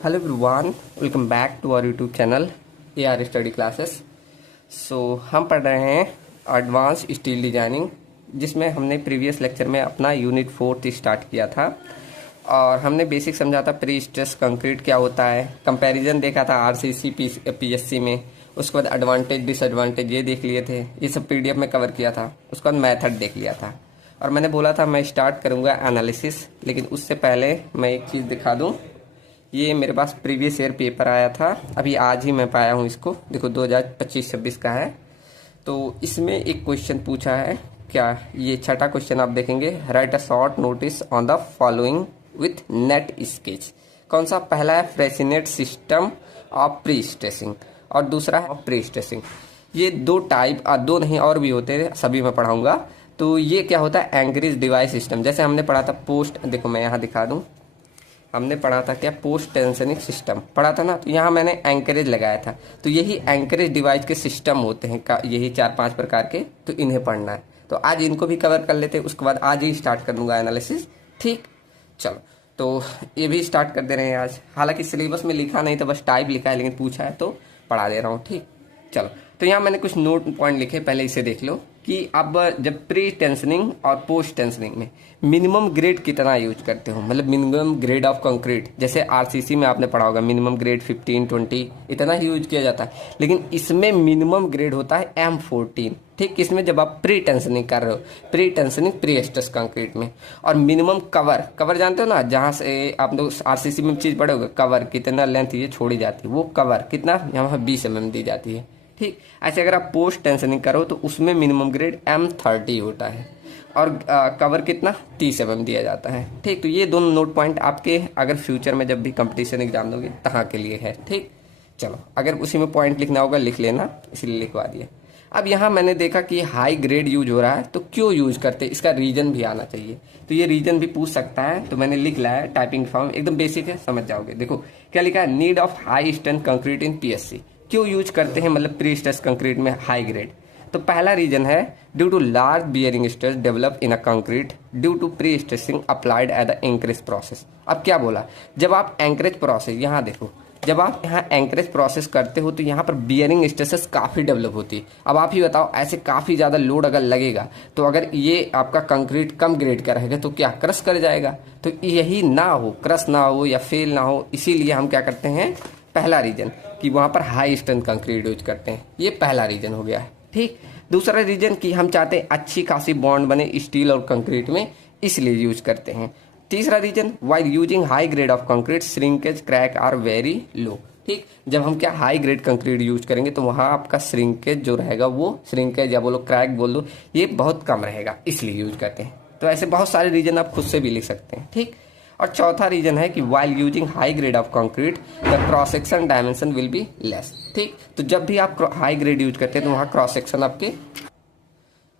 Hello everyone, welcome back to our YouTube channel AR study classes. हम पढ़ रहे हैं एडवांस स्टील डिजाइनिंग, जिसमें हमने प्रीवियस लेक्चर में अपना यूनिट 4 स्टार्ट किया था और हमने बेसिक समझा था प्री स्ट्रेस कंक्रीट क्या होता है, कंपैरिजन देखा था RCC PSC में। उसके बाद एडवांटेज डिसएडवांटेज ये देख लिए थे, ये सब PDF में कवर किया था। उसके बाद मेथड देख लिया था और मैंने बोला था मैं स्टार्ट करूँगा एनालिसिस, लेकिन उससे पहले मैं एक चीज़ दिखा दूँ। ये मेरे पास प्रीवियस ईयर पेपर आया था, अभी आज ही मैं पाया हूँ इसको। देखो 2025-26 का है। तो इसमें एक क्वेश्चन पूछा है, क्या ये छठा क्वेश्चन आप देखेंगे, right a short notice on the following with net sketch. कौन सा? पहला है फ्रेसिनेट सिस्टम ऑफ प्री स्ट्रेसिंग और दूसरा है प्री स्ट्रेसिंग। ये दो टाइप, दो नहीं और भी होते हैं, सभी मैं पढ़ाऊंगा। तो ये क्या होता है? Anchorage device system. जैसे हमने पढ़ा था पोस्ट, देखो मैं यहाँ दिखा दूँ, हमने पढ़ा था क्या, पोस्ट टेंशनिंग सिस्टम पढ़ा था ना। तो यहाँ मैंने एंकरेज लगाया था। तो यही एंकरेज डिवाइस के सिस्टम होते हैं यही 4-5 प्रकार के, तो इन्हें पढ़ना है। तो आज इनको भी कवर कर लेते हैं, उसके बाद आज ही स्टार्ट कर दूंगा एनालिसिस। ठीक, चलो तो ये भी स्टार्ट कर दे रहे हैं आज। हालांकि सिलेबस में लिखा नहीं था, बस टाइप लिखा है, लेकिन पूछा है तो पढ़ा दे रहा हूँ। ठीक, चलो तो यहाँ मैंने कुछ नोट पॉइंट लिखे, पहले इसे देख लो कि अब जब प्री टेंशनिंग और पोस्ट टेंशनिंग में मिनिमम ग्रेड कितना यूज करते हो, मतलब मिनिमम ग्रेड ऑफ कंक्रीट। जैसे RCC में आपने पढ़ा होगा मिनिमम ग्रेड 15-20 इतना ही यूज किया जाता है, लेकिन इसमें मिनिमम ग्रेड होता है M14। ठीक, इसमें जब आप प्री टेंशनिंग कर रहे हो, pre tensioning pre stress concrete में। और मिनिमम कवर जानते हो ना, जहाँ से आप लोग RCC में चीज पढ़े होगे, कवर कितना लेंथ ये छोड़ी जाती है, वो कवर कितना यहाँ 20 mm दी जाती है। ठीक, ऐसे अगर आप पोस्ट टेंशनिंग करो तो उसमें मिनिमम ग्रेड M30 होता है और कवर कितना 30 mm दिया जाता है। ठीक, तो ये दोनों नोट पॉइंट आपके अगर फ्यूचर में जब भी कंपटीशन एग्जाम दोगे तहाँ के लिए है। ठीक, चलो अगर उसी में पॉइंट लिखना होगा लिख लेना, इसलिए लिखवा दिया। अब यहाँ मैंने देखा कि हाई ग्रेड यूज हो रहा है, तो क्यों यूज करते हैं, इसका रीजन भी आना चाहिए। तो ये रीजन भी पूछ सकता है, तो मैंने लिख लाया है टाइपिंग फॉर्म, एकदम बेसिक है, समझ जाओगे। देखो क्या लिखा है, need of high strength concrete in PSC। क्यों यूज करते हैं, मतलब प्री स्ट्रेस कंक्रीट में हाई ग्रेड। तो पहला रीजन है due to large bearing stress develop in a concrete due to pre stressing applied at the anchorage process. अब क्या बोला, जब आप एंकरेज प्रोसेस, यहाँ देखो, जब आप यहाँ एंकरेज प्रोसेस करते हो तो यहाँ पर बियरिंग स्ट्रेसेस काफ़ी डेवलप होती है। अब आप ही बताओ, ऐसे काफ़ी ज़्यादा लोड अगर लगेगा तो अगर ये आपका कंक्रीट कम ग्रेड का रहेगा तो क्या क्रश कर जाएगा। तो यही ना हो, क्रश ना हो या फेल ना हो, इसीलिए हम क्या करते हैं, पहला रीजन कि वहाँ पर हाई स्ट्रेंथ कंक्रीट यूज करते हैं। ये पहला रीजन हो गया है। ठीक, दूसरा रीजन कि हम चाहते हैं अच्छी खासी बॉन्ड बने स्टील और कंक्रीट में, इसलिए यूज करते हैं। तीसरा reason, while using high grade of concrete shrinkage crack are very low. ठीक, जब हम क्या हाई ग्रेड कंक्रीट यूज करेंगे तो वहाँ आपका श्रिंकेज जो रहेगा, वो श्रिंकेज या बोलो क्रैक बोल दो, ये बहुत कम रहेगा, इसलिए यूज करते हैं। तो ऐसे बहुत सारे रीजन आप खुद से भी लिख सकते हैं। ठीक, और चौथा रीजन है कि while using high grade of concrete the cross section dimension will be less. ठीक, तो जब भी आप हाई ग्रेड यूज करते हैं तो वहाँ क्रॉस सेक्शन आपके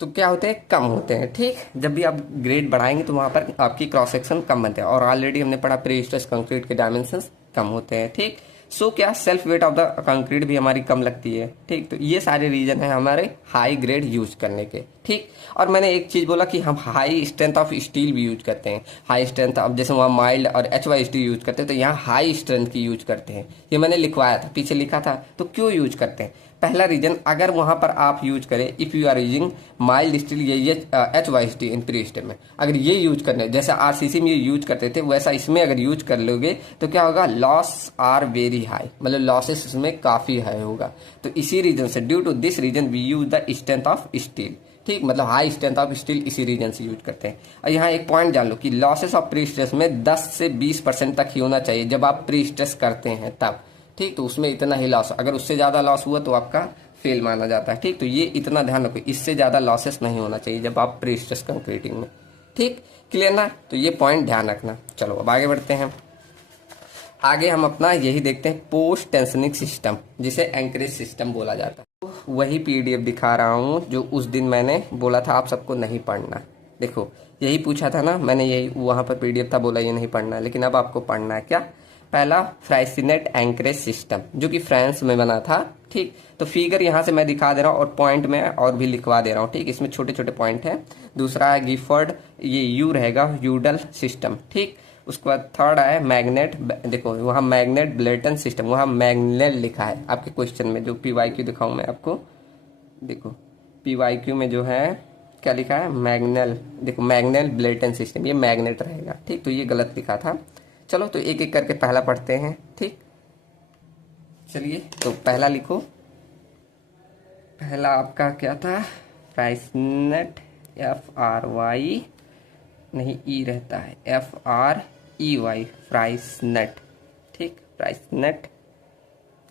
तो क्या होते हैं, कम होते हैं। ठीक, जब भी आप ग्रेड बढ़ाएंगे तो वहाँ पर आपकी क्रॉस सेक्शन कम बनते हैं, और ऑलरेडी हमने पढ़ा प्री स्ट्रेस कंक्रीट के डायमेंशन कम होते हैं। ठीक, सो क्या self weight of the concrete भी हमारी कम लगती है। ठीक, तो ये सारे रीजन है हमारे हाई ग्रेड यूज करने के। ठीक, और मैंने एक चीज बोला कि हम हाई स्ट्रेंथ ऑफ स्टील भी यूज करते हैं। हाई स्ट्रेंथ अब जैसे वहाँ माइल्ड और HYSD यूज करते हैं, तो यहाँ हाई स्ट्रेंथ की यूज करते हैं। ये मैंने लिखवाया था, पीछे लिखा था। तो क्यों यूज करते हैं, पहला रीजन, अगर वहां पर आप यूज करें, if you are using mild steel, ये HYSD इन प्री स्ट्रेस में अगर ये यूज करने, जैसे RCC में ये यूज करते थे, वैसा इसमें अगर यूज कर लोगे तो क्या होगा, लॉस आर वेरी हाई, मतलब लॉसेस इसमें काफी हाई होगा। तो इसी रीजन से, due to this reason we use the strength of steel. ठीक, मतलब हाई स्ट्रेंथ ऑफ स्टील इसी रीजन से यूज करते हैं। और यहाँ एक पॉइंट जान लो कि लॉसेस ऑफ प्री स्ट्रेस में 10 से 20% तक ही होना चाहिए जब आप प्री स्ट्रेस करते हैं तब। ठीक, तो उसमें इतना ही लॉस, अगर उससे ज्यादा लॉस हुआ तो आपका फेल माना जाता है। ठीक, तो ये इतना ध्यान रखो, इससे ज्यादा लॉसेस नहीं होना चाहिए जब आप प्री स्ट्रेस कंक्रीटिंग में। ठीक, क्लियर ना, तो ये पॉइंट ध्यान रखना। चलो अब आगे बढ़ते हैं। आगे हम अपना यही देखते हैं पोस्ट टेंशनिंग सिस्टम, जिसे एंकरेज सिस्टम बोला जाता है। तो वही PDF दिखा रहा हूँ जो उस दिन मैंने बोला था आप सबको नहीं पढ़ना। देखो यही पूछा था ना मैंने, यही वहां पर PDF था, बोला ये नहीं पढ़ना, लेकिन अब आपको पढ़ना है। क्या? पहला फ्राइसिनेट एंकरेज सिस्टम, जो कि फ्रांस में बना था। ठीक, तो फिगर यहाँ से मैं दिखा दे रहा हूँ और पॉइंट में और भी लिखवा दे रहा हूँ। ठीक, इसमें छोटे छोटे पॉइंट है। दूसरा है गिफर्ड, ये यू रहेगा यूडल सिस्टम। ठीक, उसके बाद थर्ड है मैग्नेट, देखो वहाँ मैग्नेट ब्लेटन सिस्टम, वहाँ मैग्नेट लिखा है आपके क्वेश्चन में, जो PYQ दिखाऊं मैं आपको, देखो PYQ में जो है क्या लिखा है, मैग्नेल, देखो मैग्नेल ब्लेटन सिस्टम, ये मैग्नेट रहेगा, ठीक। तो ये गलत लिखा था। चलो तो एक एक करके पहला पढ़ते हैं, ठीक। चलिए तो पहला लिखो। पहला आपका क्या था, फ्राइसनेट, FRY नहीं ई रहता है, FREY, फ्राइसनेट, ठीक। फ्राइसनेट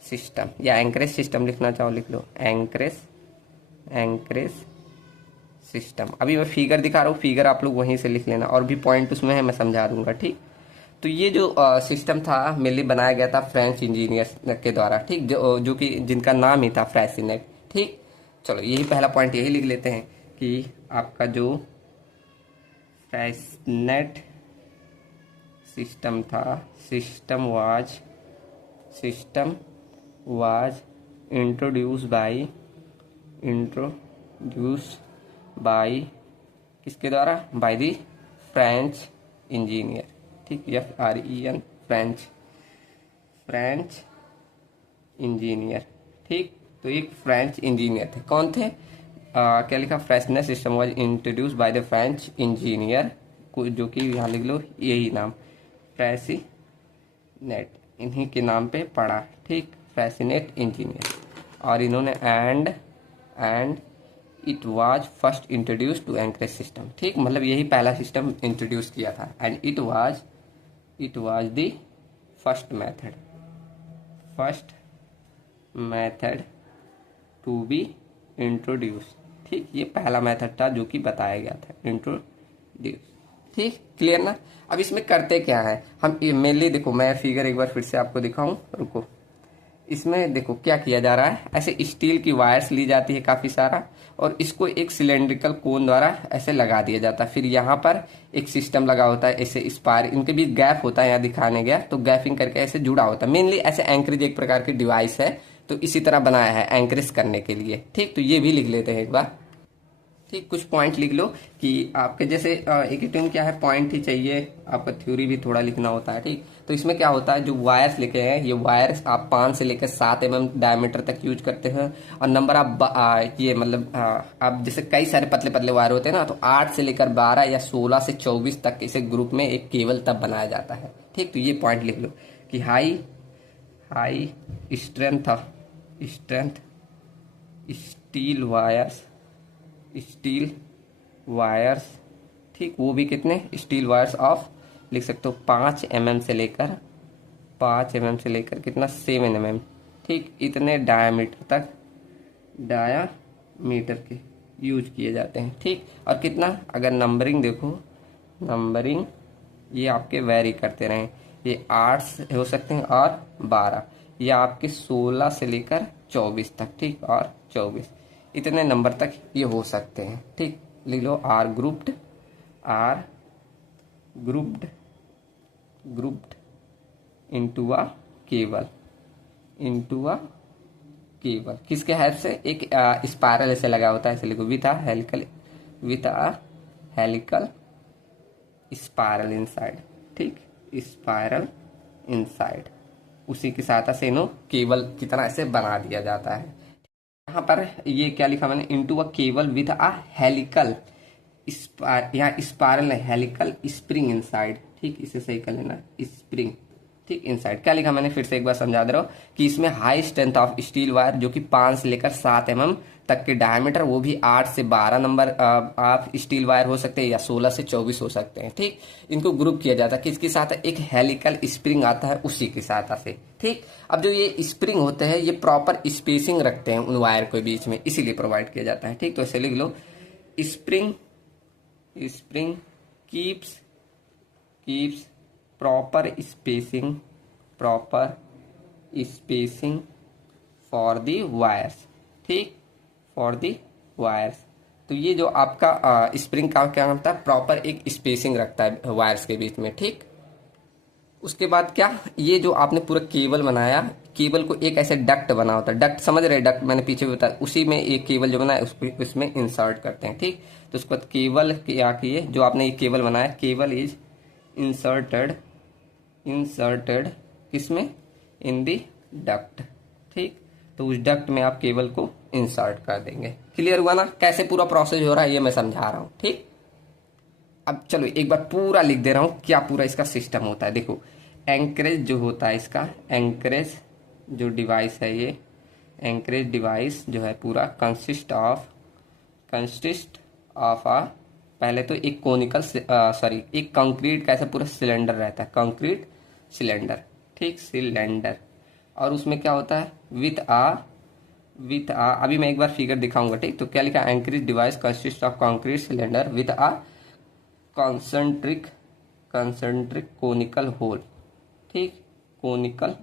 सिस्टम या एंकरेज सिस्टम लिखना चाहो लिख लो, एंकरेज सिस्टम। अभी मैं फिगर दिखा रहा हूँ, फिगर आप लोग वहीं से लिख लेना, और भी पॉइंट उसमें है मैं समझा दूंगा, ठीक। तो ये जो सिस्टम था मेनली बनाया गया था फ्रेंच इंजीनियर के द्वारा, ठीक, जो कि जिनका नाम ही था फ्राइसनेट, ठीक। चलो यही पहला पॉइंट यही लिख लेते हैं कि आपका जो फ्राइसनेट सिस्टम था, सिस्टम वाज इंट्रोड्यूस बाय किसके द्वारा, बाय द फ्रेंच इंजीनियर, ठीक, FREN, फ्रेंच इंजीनियर, ठीक। तो एक फ्रेंच इंजीनियर थे, कौन थे, क्या लिखा, freshness system was introduce by the French engineer, जो कि यहाँ लिख लो यही नाम, फ्रेसिनेट, इन्हीं के नाम पे पड़ा, ठीक, फ्रेसिनेट इंजीनियर। और इन्होंने and it was first introduce to anchorage system, ठीक, मतलब यही पहला सिस्टम इंट्रोड्यूस किया था। And it was the first method to be introduce, ठीक, ये पहला मेथड था जो कि बताया गया था, इंट्रोड्यूस, ठीक, क्लियर ना। अब इसमें करते क्या है हम, मेनली देखो मैं फिगर एक बार फिर से आपको दिखाऊं, रुको। इसमें देखो क्या किया जा रहा है, ऐसे स्टील की वायर्स ली जाती है काफी सारा, और इसको एक सिलेंड्रिकल कोन द्वारा ऐसे लगा दिया जाता है। फिर यहाँ पर एक सिस्टम लगा होता है, ऐसे स्पार, इनके बीच गैप होता है, यहाँ दिखाने गया तो गैपिंग करके ऐसे जुड़ा होता है। मेनली ऐसे एंकरेज एक प्रकार की डिवाइस है, तो इसी तरह बनाया है एंकरेज करने के लिए, ठीक। तो ये भी लिख लेते हैं एक बार, ठीक। कुछ पॉइंट लिख लो कि आपके जैसे एक टर्म क्या है, पॉइंट ही चाहिए, आपका थ्योरी भी थोड़ा लिखना होता है, ठीक। तो इसमें क्या होता है, जो वायर्स लिखे हैं, ये वायर्स आप 5 से लेकर 7 mm डायमीटर तक यूज करते हैं, और नंबर आप ये मतलब आप जैसे कई सारे पतले पतले वायर होते हैं ना, तो 8 से लेकर 12 या 16 से 24 तक इसे ग्रुप में एक केबल तब बनाया जाता है, ठीक। तो ये पॉइंट लिख लो कि हाई स्ट्रेंथ स्टील वायर्स, ठीक, वो भी कितने, स्टील वायर्स ऑफ लिख सकते हो 5 mm से लेकर कितना 7 mm, ठीक, इतने डायामीटर के यूज किए जाते हैं, ठीक। और कितना, अगर नंबरिंग देखो, नंबरिंग ये आपके वेरी करते रहे, ये 8 हो सकते हैं और 12, या आपके 16 से लेकर 24 तक, ठीक, और 24 इतने नंबर तक ये हो सकते हैं, ठीक। लिख लो are grouped into a cable, किसके हेल्प से, एक स्पाइरल ऐसे लगा होता है, ऐसे लिखो, with a helical spiral inside, ठीक, स्पाइरल इनसाइड, उसी की सहायता से इन्हों केबल की तरह ऐसे बना दिया जाता है। यहाँ पर ये क्या लिखा मैंने, into a cable with a helical, यहाँ स्पाइरल नहीं, हेलिकल स्प्रिंग इनसाइड, ठीक, इसे सही कर लेना, स्प्रिंग, ठीक, इनसाइड। क्या लिखा मैंने फिर से एक बार समझा दे रहा हूँ कि इसमें high strength of steel wire, जो कि 5 से लेकर 7 mm तक के डायमीटर, वो भी 8 से 12 नंबर आप स्टील वायर हो सकते हैं, या 16 से 24 हो सकते हैं, ठीक। इनको ग्रुप किया जाता है किसके साथ, एक हेलिकल स्प्रिंग आता है उसी की सहायता से, ठीक। अब जो ये स्प्रिंग होते हैं, ये प्रॉपर स्पेसिंग रखते हैं उन वायर के बीच में, इसीलिए प्रोवाइड किया जाता है, ठीक। तो ऐसे लिख लो, spring keeps proper spacing for the wires, ठीक, फॉर द वायर्स। तो ये जो आपका स्प्रिंग का क्या होता है, प्रॉपर एक स्पेसिंग रखता है वायर्स के बीच में, ठीक। उसके बाद क्या, ये जो आपने पूरा केबल बनाया, केबल को एक ऐसे डक्ट बना होता है, डक्ट समझ रहे, डक्ट मैंने पीछे भी बताया, उसी में एक केबल जो बनाया उसमें इंसर्ट करते हैं, ठीक। तो उसके बाद केबल क्या किए, जो आपने ये केबल बनाया, केबल इज इंसर्टेड इंसर्टेड किसमें, इन दी डक्ट। ठीक, तो उस डक्ट में आप केबल को इंसर्ट कर देंगे। क्लियर हुआ ना कैसे पूरा प्रोसेस हो रहा है, ये मैं समझा रहा हूँ। ठीक, अब चलो एक बार पूरा लिख दे रहा हूँ क्या पूरा इसका सिस्टम होता है। देखो एंकरेज जो होता है इसका, एंकरेज जो डिवाइस है ये एंकरेज डिवाइस जो है पूरा कंसिस्ट ऑफ आ, पहले तो एक कोनिकल एक कंक्रीट का ऐसा पूरा सिलेंडर रहता है, कंक्रीट सिलेंडर। ठीक, सिलेंडर, और उसमें क्या होता है विथ आ अभी मैं एक बार फिगर दिखाऊंगा। ठीक, तो क्या लिखा, anchorage device consist of concrete cylinder with a concentric conical hole. ठीक, कोनिकल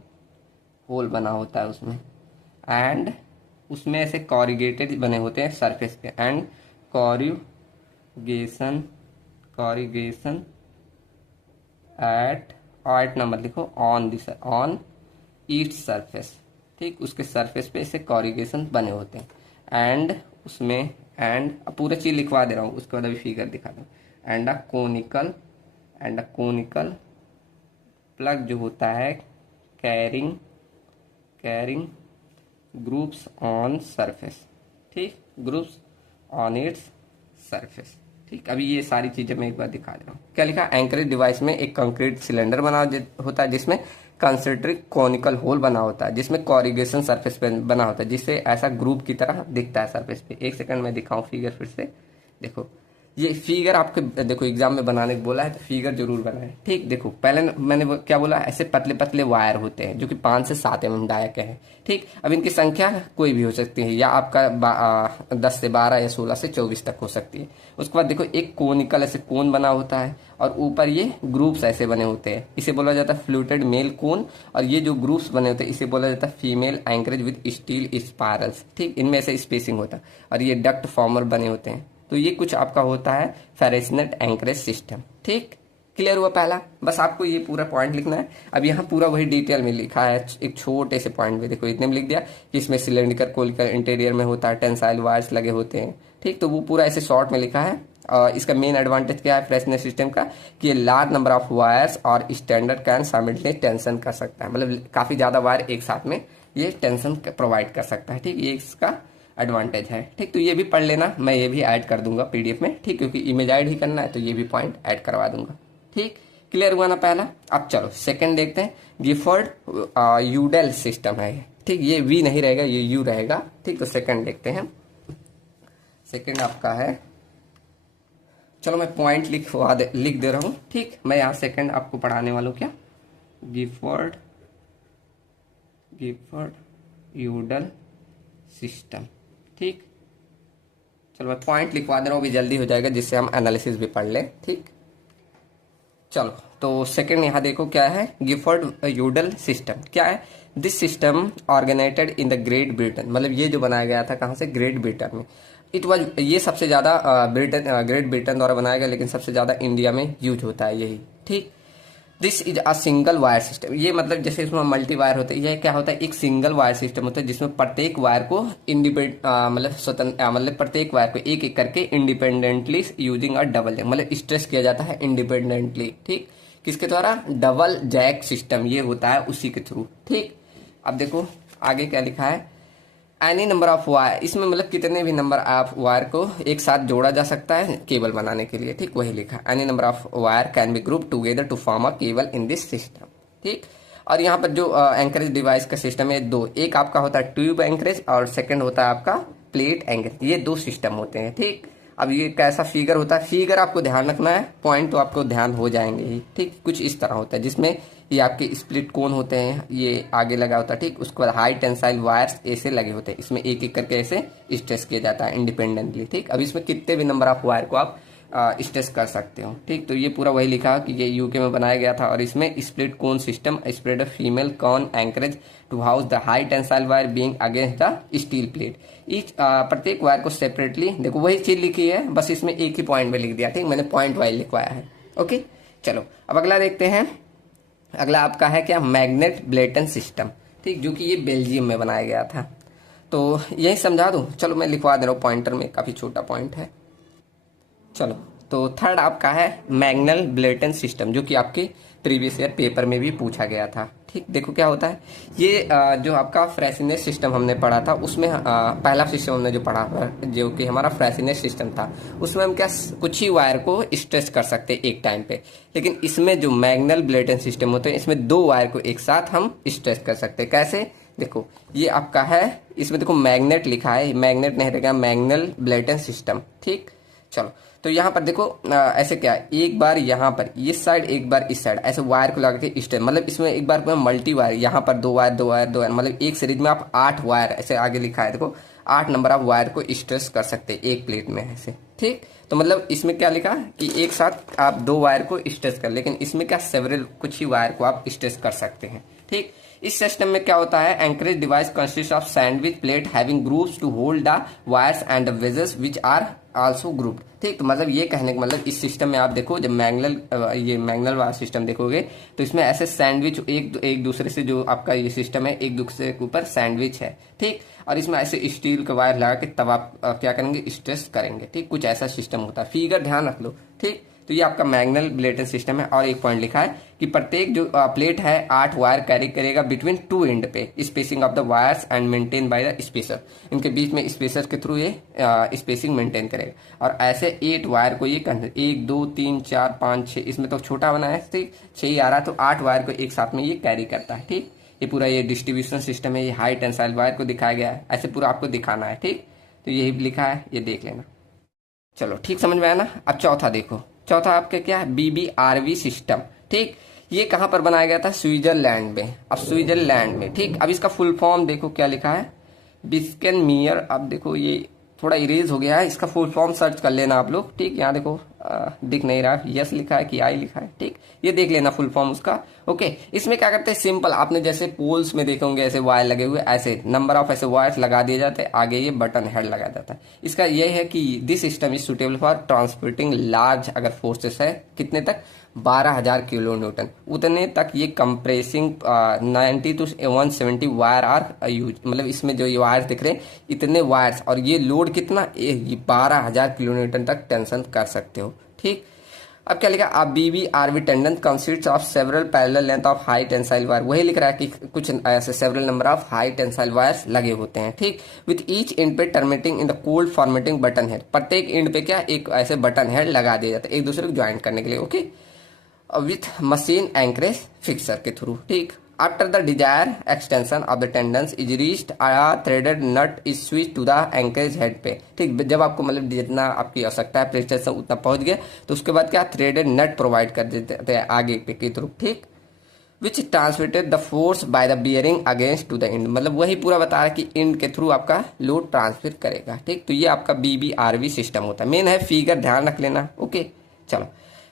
होल बना होता है उसमें, एंड उसमें ऐसे कॉरिगेटेड बने होते हैं सरफेस पे, एंड कॉरिगेशन एट नंबर लिखो ऑन ईच सरफेस। ठीक, उसके सरफेस पे ऐसे कॉरिगेशन बने होते हैं, एंड उसमें एंड पूरा चीज लिखवा दे रहा हूँ, उसके बाद अभी फिगर दिखा दूँ। एंड अ कोनिकल प्लग जो होता है कैरिंग ग्रुप्स ऑन सरफेस। ठीक, ग्रुप्स ऑन इट्स सरफेस। ठीक, अभी ये सारी चीजें मैं एक बार दिखा दे रहा हूँ। क्या लिखा, एंकरेज डिवाइस में एक कंक्रीट सिलेंडर बना होता है जिसमें कंसेंट्रिक कोनिकल होल बना होता है, जिसमें कॉरिगेशन सरफेस पे बना होता है, जिससे ऐसा ग्रुप की तरह दिखता है सरफेस पे। एक सेकंड में दिखाऊं फिगर फिर से। देखो ये फिगर आपके देखो एग्जाम में बनाने को बोला है तो फिगर जरूर बनाए। ठीक, देखो पहले मैंने क्या बोला, ऐसे पतले पतले वायर होते हैं जो कि 5 से 7 mm डाया के हैं। ठीक, अब इनकी संख्या कोई भी हो सकती है, या आपका 10 से 12 या 16 से 24 तक हो सकती है। उसके बाद देखो एक कोनिकल ऐसे कोन बना होता है, और ऊपर ये ग्रुप्स ऐसे बने होते हैं, इसे बोला जाता है फ्लूटेड मेल कोन। और ये जो ग्रुप्स बने होते हैं इसे बोला जाता है female anchorage with steel spirals. ठीक, इनमें ऐसे स्पेसिंग होता है, और ये डक्ट फॉर्मर बने होते हैं। तो ये कुछ आपका होता है फेरेसनेट एंकरेज सिस्टम। ठीक, क्लियर हुआ पहला, बस आपको ये पूरा पॉइंट लिखना है। अब यहाँ पूरा वही डिटेल में लिखा है, एक छोटे से पॉइंट में देखो इतने में लिख दिया कि इसमें सिलेंडर कोनिकल इंटीरियर में होता है, टेंसाइल वायर्स लगे होते हैं। ठीक, तो वो पूरा ऐसे शॉर्ट में लिखा है। इसका मेन एडवांटेज क्या है फ्रेशनेस सिस्टम का, कि ये लार्ज नंबर ऑफ वायर्स और स्टैंडर्ड कैन साइमल्टेनियस टेंशन कर सकता है, मतलब काफी ज्यादा वायर एक साथ में ये टेंशन प्रोवाइड कर सकता है। ठीक, ये इसका एडवांटेज है। ठीक, तो ये भी पढ़ लेना, मैं ये भी ऐड कर दूंगा पीडीएफ में। ठीक, क्योंकि इमेज ऐड ही करना है तो ये भी पॉइंट ऐड करवा दूंगा। ठीक, क्लियर हुआ ना पहला। अब चलो सेकंड देखते हैं, गिफर्ड यूडेल सिस्टम है। ठीक, ये वी नहीं रहेगा, ये यू रहेगा। ठीक, तो सेकंड देखते हैं। सेकंड आपका है, चलो मैं पॉइंट लिख दे रहा हूं। ठीक, मैं यहाँ सेकंड आपको पढ़ाने वाला हूँ। क्या, गिफर्ड यूडेल सिस्टम। ठीक, चलो मैं पॉइंट लिखवा दे रहा हूँ, अभी जल्दी हो जाएगा जिससे हम एनालिसिस भी पढ़ लें। ठीक, चलो तो सेकंड यहाँ देखो क्या है, गिफर्ड यूडेल सिस्टम क्या है। This system organized in the Great Britain, मतलब ये जो बनाया गया था कहाँ से, ग्रेट ब्रिटेन में। इट वाज, ये सबसे ज्यादा ग्रेट ब्रिटेन द्वारा बनाया गया, लेकिन सबसे ज्यादा इंडिया में यूज होता है यही। ठीक, this is a single wire system, ये मतलब जैसे इसमें मल्टी वायर होते हैं, यह क्या होता है, एक सिंगल वायर सिस्टम होता है जिसमें प्रत्येक वायर को इंडिपेंडेंट मतलब स्वतंत्र मतलब प्रत्येक वायर को एक एक करके independently using a double jack, मतलब स्ट्रेस किया जाता है इंडिपेंडेंटली। ठीक, किसके द्वारा, डबल जैक सिस्टम ये होता है उसी के थ्रू। ठीक, अब देखो आगे क्या लिखा है, एनी नंबर ऑफ वायर, इसमें मतलब कितने भी नंबर ऑफ वायर को एक साथ जोड़ा जा सकता है केबल बनाने के लिए। ठीक, वही लिखा, any number of wire can be group together to form a cable in this system. ठीक, और यहाँ पर जो एंकरेज डिवाइस का सिस्टम है दो, एक आपका होता है ट्यूब एंकरेज और सेकंड होता है आपका प्लेट एंकरेज, ये दो सिस्टम होते हैं। ठीक, अब ये कैसा फिगर होता है, फिगर आपको ध्यान रखना है, पॉइंट तो आपको ध्यान हो जाएंगे ही। ठीक, कुछ इस तरह होता है जिसमें ये आपके स्प्लिट कोन होते हैं, ये आगे लगा होता है। ठीक, उसके बाद हाई टेंसाइल वायर्स ऐसे लगे होते हैं, इसमें एक एक करके ऐसे स्ट्रेस किया जाता है इंडिपेंडेंटली। ठीक, अब इसमें कितने भी नंबर ऑफ वायर को आप स्ट्रेस कर सकते हो। ठीक, तो ये पूरा वही लिखा कि ये यूके में बनाया गया था, और इसमें split cone system spread of female cone anchorage to house the high tensile wire being against the steel plate. Each प्रत्येक वायर को सेपरेटली, देखो वही चीज लिखी है, बस इसमें एक ही पॉइंट में लिख दिया। ठीक, मैंने पॉइंट वाइज लिखवाया है। ओके, चलो अब अगला देखते हैं। अगला आपका है क्या, मैग्नेट ब्लेटन सिस्टम। ठीक, जो कि ये बेल्जियम में बनाया गया था। तो यही समझा दूं, चलो मैं लिखवा दे रहा हूँ पॉइंटर में, काफी छोटा पॉइंट है। चलो तो थर्ड आपका है मैग्नल ब्लेटन सिस्टम, जो कि आपके प्रीवियस ईयर पेपर में भी पूछा गया था। ठीक, देखो क्या होता है ये जो आपका फ्रेशनेस सिस्टम हमने पढ़ा था उसमें पहला सिस्टम हमने जो पढ़ा जो कि हमारा फ्रेशनेस सिस्टम था उसमें हम क्या कुछ ही वायर को स्ट्रेच कर सकते हैं एक टाइम पे, लेकिन इसमें जो मैग्नल ब्लेटन सिस्टम होते हैं इसमें दो वायर को एक साथ हम स्ट्रेच कर सकते हैं। कैसे, देखो ये आपका है, इसमें देखो मैग्नेट लिखा है, मैग्नेट नहीं रहेगा, मैग्नल ब्लेटन सिस्टम। ठीक, चलो तो यहाँ पर देखो ऐसे क्या एक बार यहाँ पर इस साइड एक बार इस साइड ऐसे वायर को लगा के स्ट्रेच, मतलब इसमें एक बार मल्टी वायर, यहाँ पर दो वायर दो वायर दो वायर, मतलब एक सीरीज में आप 8 वायर ऐसे आगे लिखा है देखो 8 नंबर ऑफ वायर को स्ट्रेच कर सकते हैं एक प्लेट में ऐसे। ठीक, तो मतलब इसमें क्या लिखा कि एक साथ आप 2 वायर को स्ट्रेच कर, लेकिन इसमें क्या सेवरल कुछ ही वायर को आप स्ट्रेच कर सकते हैं। ठीक, इस सिस्टम में क्या होता है, anchorage device consist of sandwich plate having grooves to hold the wires and the वेजल्स व्हिच आर आल्सो ग्रुप्ड। ठीक, तो मतलब ये कहने का मतलब इस सिस्टम में आप देखो जब ये मैग्नल वायर सिस्टम देखोगे तो इसमें ऐसे सैंडविच एक दूसरे से जो आपका ये सिस्टम है एक दूसरे के ऊपर सैंडविच है। ठीक, और इसमें ऐसे स्टील का वायर लगा के तब आप क्या करेंगे, स्ट्रेस करेंगे। ठीक, कुछ ऐसा सिस्टम होता है, फिगर ध्यान रख लो। ठीक, तो ये आपका मैग्नल ब्लेटन सिस्टम है। और एक पॉइंट लिखा है कि प्रत्येक जो प्लेट है 8 वायर कैरी करेगा बिटवीन 2 एंड पे, spacing of the wires and maintain by the spacer, इनके बीच में स्पेसर के थ्रू ये स्पेसिंग मेंटेन करेगा। और ऐसे 8 वायर को ये 1 2 3 4 5 6, इसमें तो छोटा बना है, ठीक 6 आ रहा, तो 8 वायर को एक साथ में ये कैरी करता है। ठीक, ये पूरा ये डिस्ट्रीब्यूशन सिस्टम है, ये हाई टेंसाइल वायर को दिखाया गया है, ऐसे पूरा आपको दिखाना है। ठीक, तो यही लिखा है, ये देख लेना। चलो ठीक, समझ में आया ना। अब चौथा देखो, चौथा आपके क्या है, BBRV सिस्टम। ठीक, ये कहां पर बनाया गया था, स्विट्जरलैंड में। अब स्विट्जरलैंड में, ठीक, अब इसका फुल फॉर्म देखो क्या लिखा है, बिस्केनमियर। अब देखो ये थोड़ा इरेज हो गया है, इसका फुल फॉर्म सर्च कर लेना आप लोग। ठीक, यहाँ देखो दिख नहीं रहा, यस लिखा है कि आई लिखा है। ठीक, ये देख लेना फुल फॉर्म उसका। ओके, इसमें क्या करते हैं, सिंपल आपने जैसे पोल्स में देखे होंगे ऐसे वायर लगे हुए, ऐसे नंबर ऑफ ऐसे वायर्स लगा दिए जाते हैं, आगे ये बटन हेड लगा जाता है। इसका यह है कि this system is suitable for transporting large अगर फोर्सेस है, कितने तक, 12,000 किलो न्यूटन, उतने तक ये compressing 90 to 170 wire are use. मतलब इसमें जो ये वायर्स दिख रहे हैं इतने वायर्स, और ये लोड कितना, ये 12,000 किलो न्यूटन तक टेंशन कर सकते हो। ठीक, अब क्या लिखा, आप BBRV tendon consist of several parallel length of high tensile wire, वही लिख रहा है कि कुछ ऐसे several number of high tensile wires लगे होते हैं। ठीक, विथ ईच एंड पे terminating in the cold formatting button head, प्रत्येक एंड पे क्या एक ऐसे बटन हेड लगा दिया जाता है एक दूसरे को ज्वाइन करने के लिए। Okay, with machine anchorage fixer के थ्रू। ठीक, after the desire extension of the tendons is reached a threaded nut is switch to the anchorage head पे। ठीक, जब आपको मतलब जितना आपकी आवश्यकता है प्रेशर से उतना पहुंच गया तो उसके बाद क्या थ्रेडेड नट प्रोवाइड कर देते हैं आगे पे के थ्रू। ठीक, which transmitted the force by the bearing against to the end, मतलब वही पूरा बता रहा है कि एंड के थ्रू आपका लोड ट्रांसफर करेगा। ठीक, तो ये आपका BBRV सिस्टम होता है, मेन है फिगर ध्यान रख लेना। ओके, चलो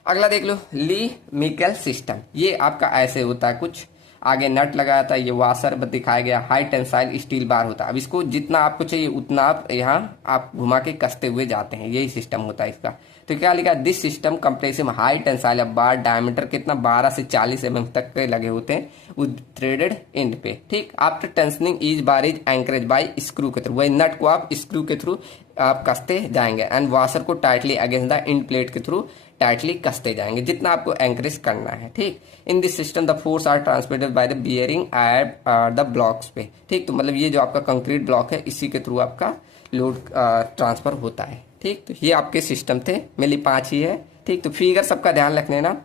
अगला देख लो, ली मिकेल सिस्टम। ये आपका ऐसे होता है, कुछ आगे नट लगाया था, ये वाशर दिखाया गया, हाई टेंसाइल स्टील बार होता है। अब इसको जितना आपको चाहिए उतना आप यहाँ आप घुमा के कसते हुए जाते हैं, यही सिस्टम होता है इसका। तो क्या लिखा, this system compressive high tensile bar diameter कितना 12 से 40 mm तक के लगे होते हैं विद थ्रेडेड एंड पे। ठीक, after tensioning each bar is anchorage by screw के थ्रू, वही नट को आप स्क्रू के थ्रू आप कसते जाएंगे एंड वाशर को tightly against the end plate के थ्रू टाइटली कसते जाएंगे जितना आपको एंकरेज करना है। ठीक, in this system the force are transmitted by the bearing at the blocks पे। ठीक, तो मतलब ये जो आपका कंक्रीट ब्लॉक है इसी के थ्रू आपका लोड ट्रांसफर होता है। ठीक, तो ये आपके सिस्टम थे, मेरी 5 ही है। ठीक, तो फिगर सबका ध्यान रख लेना।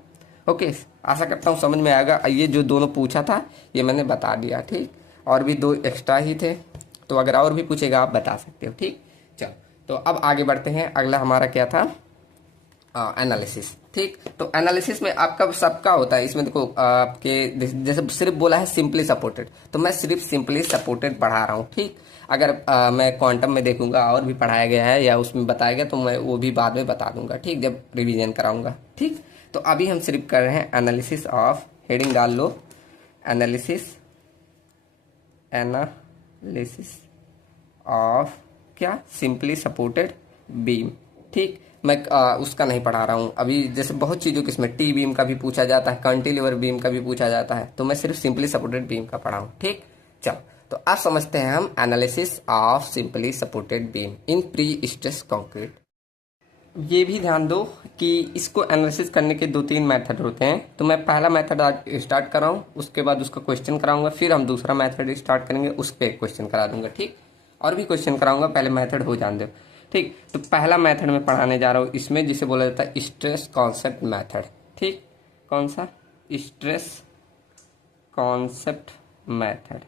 ओके, आशा करता हूँ समझ में आएगा। ये जो दोनों पूछा था ये मैंने बता दिया। ठीक, और भी 2 एक्स्ट्रा ही थे, तो अगर और भी पूछेगा आप बता सकते हो। ठीक, चलो तो अब आगे बढ़ते हैं। अगला हमारा क्या था, एनालिसिस। ठीक, तो एनालिसिस में आपका सबका होता है, इसमें देखो आपके जैसे सिर्फ बोला है सिंपली सपोर्टेड, तो मैं सिर्फ सिंपली सपोर्टेड पढ़ा रहा हूँ। ठीक, अगर मैं क्वांटम में देखूंगा और भी पढ़ाया गया है या उसमें बताया गया तो मैं वो भी बाद में बता दूंगा। ठीक, जब रिवीजन कराऊंगा। ठीक, तो अभी हम सिर्फ कर रहे हैं एनालिसिस ऑफ, हेडिंग डाल लो, एनालिसिस ऑफ क्या, सिंपली सपोर्टेड बीम। ठीक, मैं उसका नहीं पढ़ा रहा हूँ अभी, जैसे बहुत चीज़ों के इसमें टी बीम का भी पूछा जाता है, कैंटिलीवर बीम का भी पूछा जाता है, तो मैं सिर्फ सिंपली सपोर्टेड बीम का पढ़ा हूँ। ठीक, चलो तो अब समझते हैं हम analysis of simply supported beam in pre stress concrete. ये भी ध्यान दो कि इसको एनालिसिस करने के 2-3 मेथड होते हैं। तो मैं पहला मेथड आज स्टार्ट कर रहा हूँ, उसके बाद उसका क्वेश्चन कराऊंगा, फिर हम दूसरा मेथड स्टार्ट करेंगे, उस पर क्वेश्चन करा दूंगा। ठीक, और भी क्वेश्चन कराऊंगा, पहले मेथड हो जान दो। ठीक, तो पहला मेथड मैं पढ़ाने जा रहा हूँ इसमें, जिसे बोला जाता है स्ट्रेस कॉन्सेप्ट मेथड। ठीक, कौन सा? Stress concept method.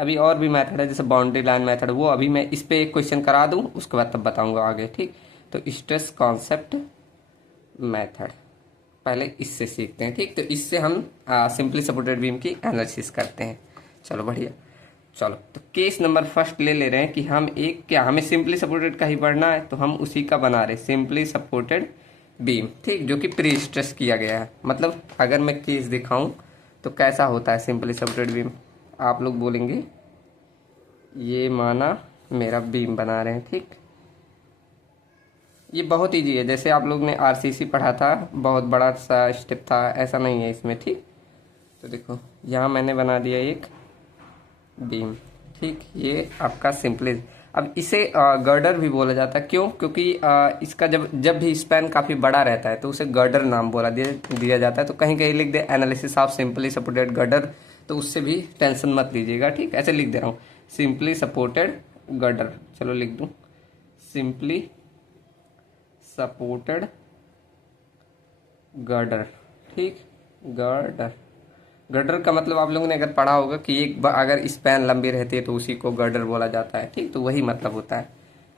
अभी और भी मेथड है जैसे बाउंड्री लाइन मेथड, वो अभी मैं इस पे एक क्वेश्चन करा दूं, उसके बाद तब बताऊंगा आगे। ठीक, तो स्ट्रेस कॉन्सेप्ट मेथड पहले इससे सीखते हैं। ठीक, तो इससे हम सिंपली सपोर्टेड बीम की एनालिसिस करते हैं। चलो बढ़िया। चलो, तो केस नंबर फर्स्ट ले रहे हैं कि हम एक, क्या हमें सिंपली सपोर्टेड का ही पढ़ना है, तो हम उसी का बना रहे, सिंपली सपोर्टेड बीम। ठीक, जो कि प्री स्ट्रेस किया गया है। मतलब अगर मैं केस दिखाऊं तो कैसा होता है सिंपली सपोर्टेड बीम, आप लोग बोलेंगे ये माना मेरा बीम बना रहे हैं। ठीक, ये बहुत ईजी है, जैसे आप लोग ने आरसीसी पढ़ा था, बहुत बड़ा सा स्टेप था, ऐसा नहीं है इसमें। ठीक, तो देखो यहाँ मैंने बना दिया एक बीम। ठीक, ये आपका सिंपली, अब इसे गर्डर भी बोला जाता है। क्यों? क्योंकि इसका जब भी स्पैन काफ़ी बड़ा रहता है तो उसे गर्डर नाम बोला दिया जाता है। तो कहीं कहीं लिख दे analysis of simply supported girder, तो उससे भी टेंशन मत लीजिएगा। ठीक, ऐसे लिख दे रहा हूँ, सिंपली सपोर्टेड गर्डर। चलो लिख दूँ, सिंपली सपोर्टेड गर्डर। ठीक, गर्डर, गर्डर का मतलब आप लोगों ने अगर पढ़ा होगा कि एक अगर स्पैन लंबी रहती है तो उसी को गर्डर बोला जाता है। ठीक, तो वही मतलब होता है।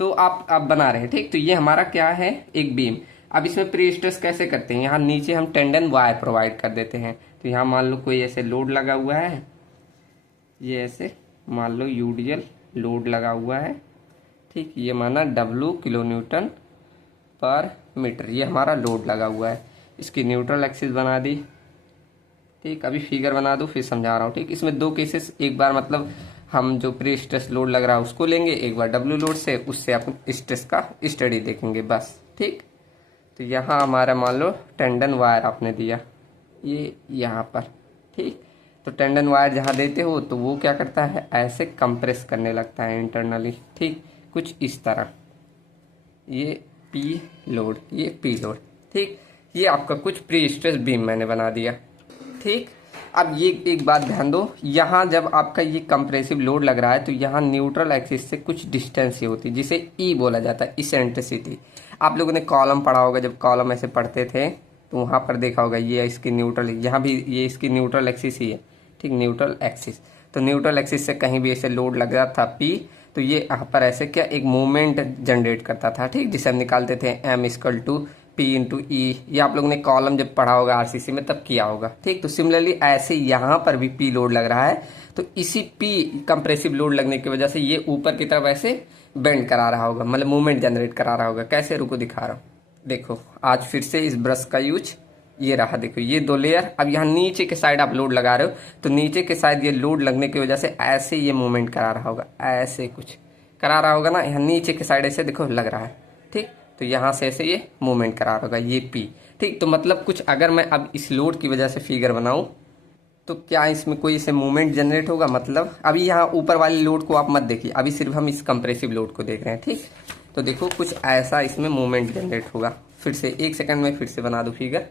तो आप बना रहे हैं। ठीक, तो ये हमारा क्या है, एक बीम। अब इसमें प्री स्ट्रेस कैसे करते हैं, यहाँ नीचे हम टेंडन वायर प्रोवाइड कर देते हैं। तो यहाँ मान लो कोई ऐसे लोड लगा हुआ है, ये ऐसे मान लो यूडीएल लोड लगा हुआ है। ठीक, ये माना W किलो न्यूटन पर मीटर, ये हमारा लोड लगा हुआ है। इसकी न्यूट्रल एक्सिस बना दी। ठीक, अभी फिगर बना दूँ फिर समझा रहा हूँ। ठीक, इसमें 2 केसेस, एक बार मतलब हम जो प्री स्ट्रेस लोड लग रहा है उसको लेंगे, एक बार W लोड से, उससे आप स्ट्रेस का स्टडी देखेंगे बस। ठीक, तो यहाँ हमारा मान लो टेंडन वायर आपने दिया ये यहाँ पर। ठीक, तो टेंडन वायर जहाँ देते हो तो वो क्या करता है, ऐसे कंप्रेस करने लगता है इंटरनली। ठीक, कुछ इस तरह, ये पी लोड, ये पी लोड। ठीक, ये आपका कुछ प्री स्ट्रेस बीम मैंने बना दिया। ठीक, अब ये एक बात ध्यान दो, यहाँ जब आपका ये कंप्रेसिव लोड लग रहा है तो यहाँ न्यूट्रल एक्सिस से कुछ डिस्टेंस ही होती है, जिसे ई बोला जाता है, इसेंट्रिसिटी। आप लोगों ने कॉलम पढ़ा होगा, जब कॉलम ऐसे पढ़ते थे तो वहाँ पर देखा होगा ये इसकी न्यूट्रल, यहाँ भी ये इसकी न्यूट्रल एक्सिस ही है। ठीक, न्यूट्रल एक्सिस, तो न्यूट्रल एक्सिस से कहीं भी ऐसे लोड लग रहा था पी, तो ये यहाँ पर ऐसे क्या एक मूवमेंट जनरेट करता था। ठीक, जिसे हम निकालते थे M=P × E। ये आप लोगों ने कॉलम जब पढ़ा होगा आरसीसी में तब किया होगा। ठीक, तो सिमिलरली ऐसे यहाँ पर भी P लोड लग रहा है, तो इसी P कंप्रेसिव लोड लगने की वजह से ये ऊपर की तरफ ऐसे बेंड करा रहा होगा, मतलब मूवमेंट जनरेट करा रहा होगा। कैसे, रुको दिखा रहा हूँ। देखो आज फिर से इस ब्रश का यूज, ये रहा, देखो ये 2 लेयर। अब यहाँ नीचे के साइड आप लोड लगा रहे हो तो नीचे के साइड ये लोड लगने की वजह से ऐसे ये मूवमेंट करा रहा होगा, ऐसे कुछ करा रहा होगा ना, यहाँ नीचे के साइड ऐसे देखो लग रहा है। ठीक, तो यहाँ से ऐसे ये मूवमेंट करा रहा होगा, ये पी। ठीक, तो मतलब कुछ अगर मैं अब इस लोड की वजह से फिगर बनाऊं तो क्या इसमें कोई इसे मूवमेंट जनरेट होगा, मतलब अभी यहाँ ऊपर वाले लोड को आप मत देखिए, अभी सिर्फ हम इस कंप्रेसिव लोड को देख रहे हैं। ठीक, तो देखो कुछ ऐसा इसमें मूवमेंट जनरेट होगा। फिर से 1 सेकंड में फिर से बना दूं फिगर।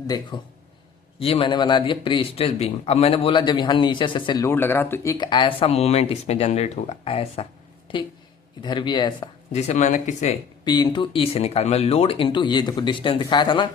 देखो ये मैंने बना दिया प्री स्ट्रेस बीम। अब मैंने बोला जब यहाँ नीचे से लोड लग रहा है तो एक ऐसा मूवमेंट इसमें जनरेट होगा, ऐसा। ठीक, इधर भी ऐसा, जिसे मैंने किसे P × E से निकाला, मैं लोड इंटू, ये देखो डिस्टेंस दिखाया था ना,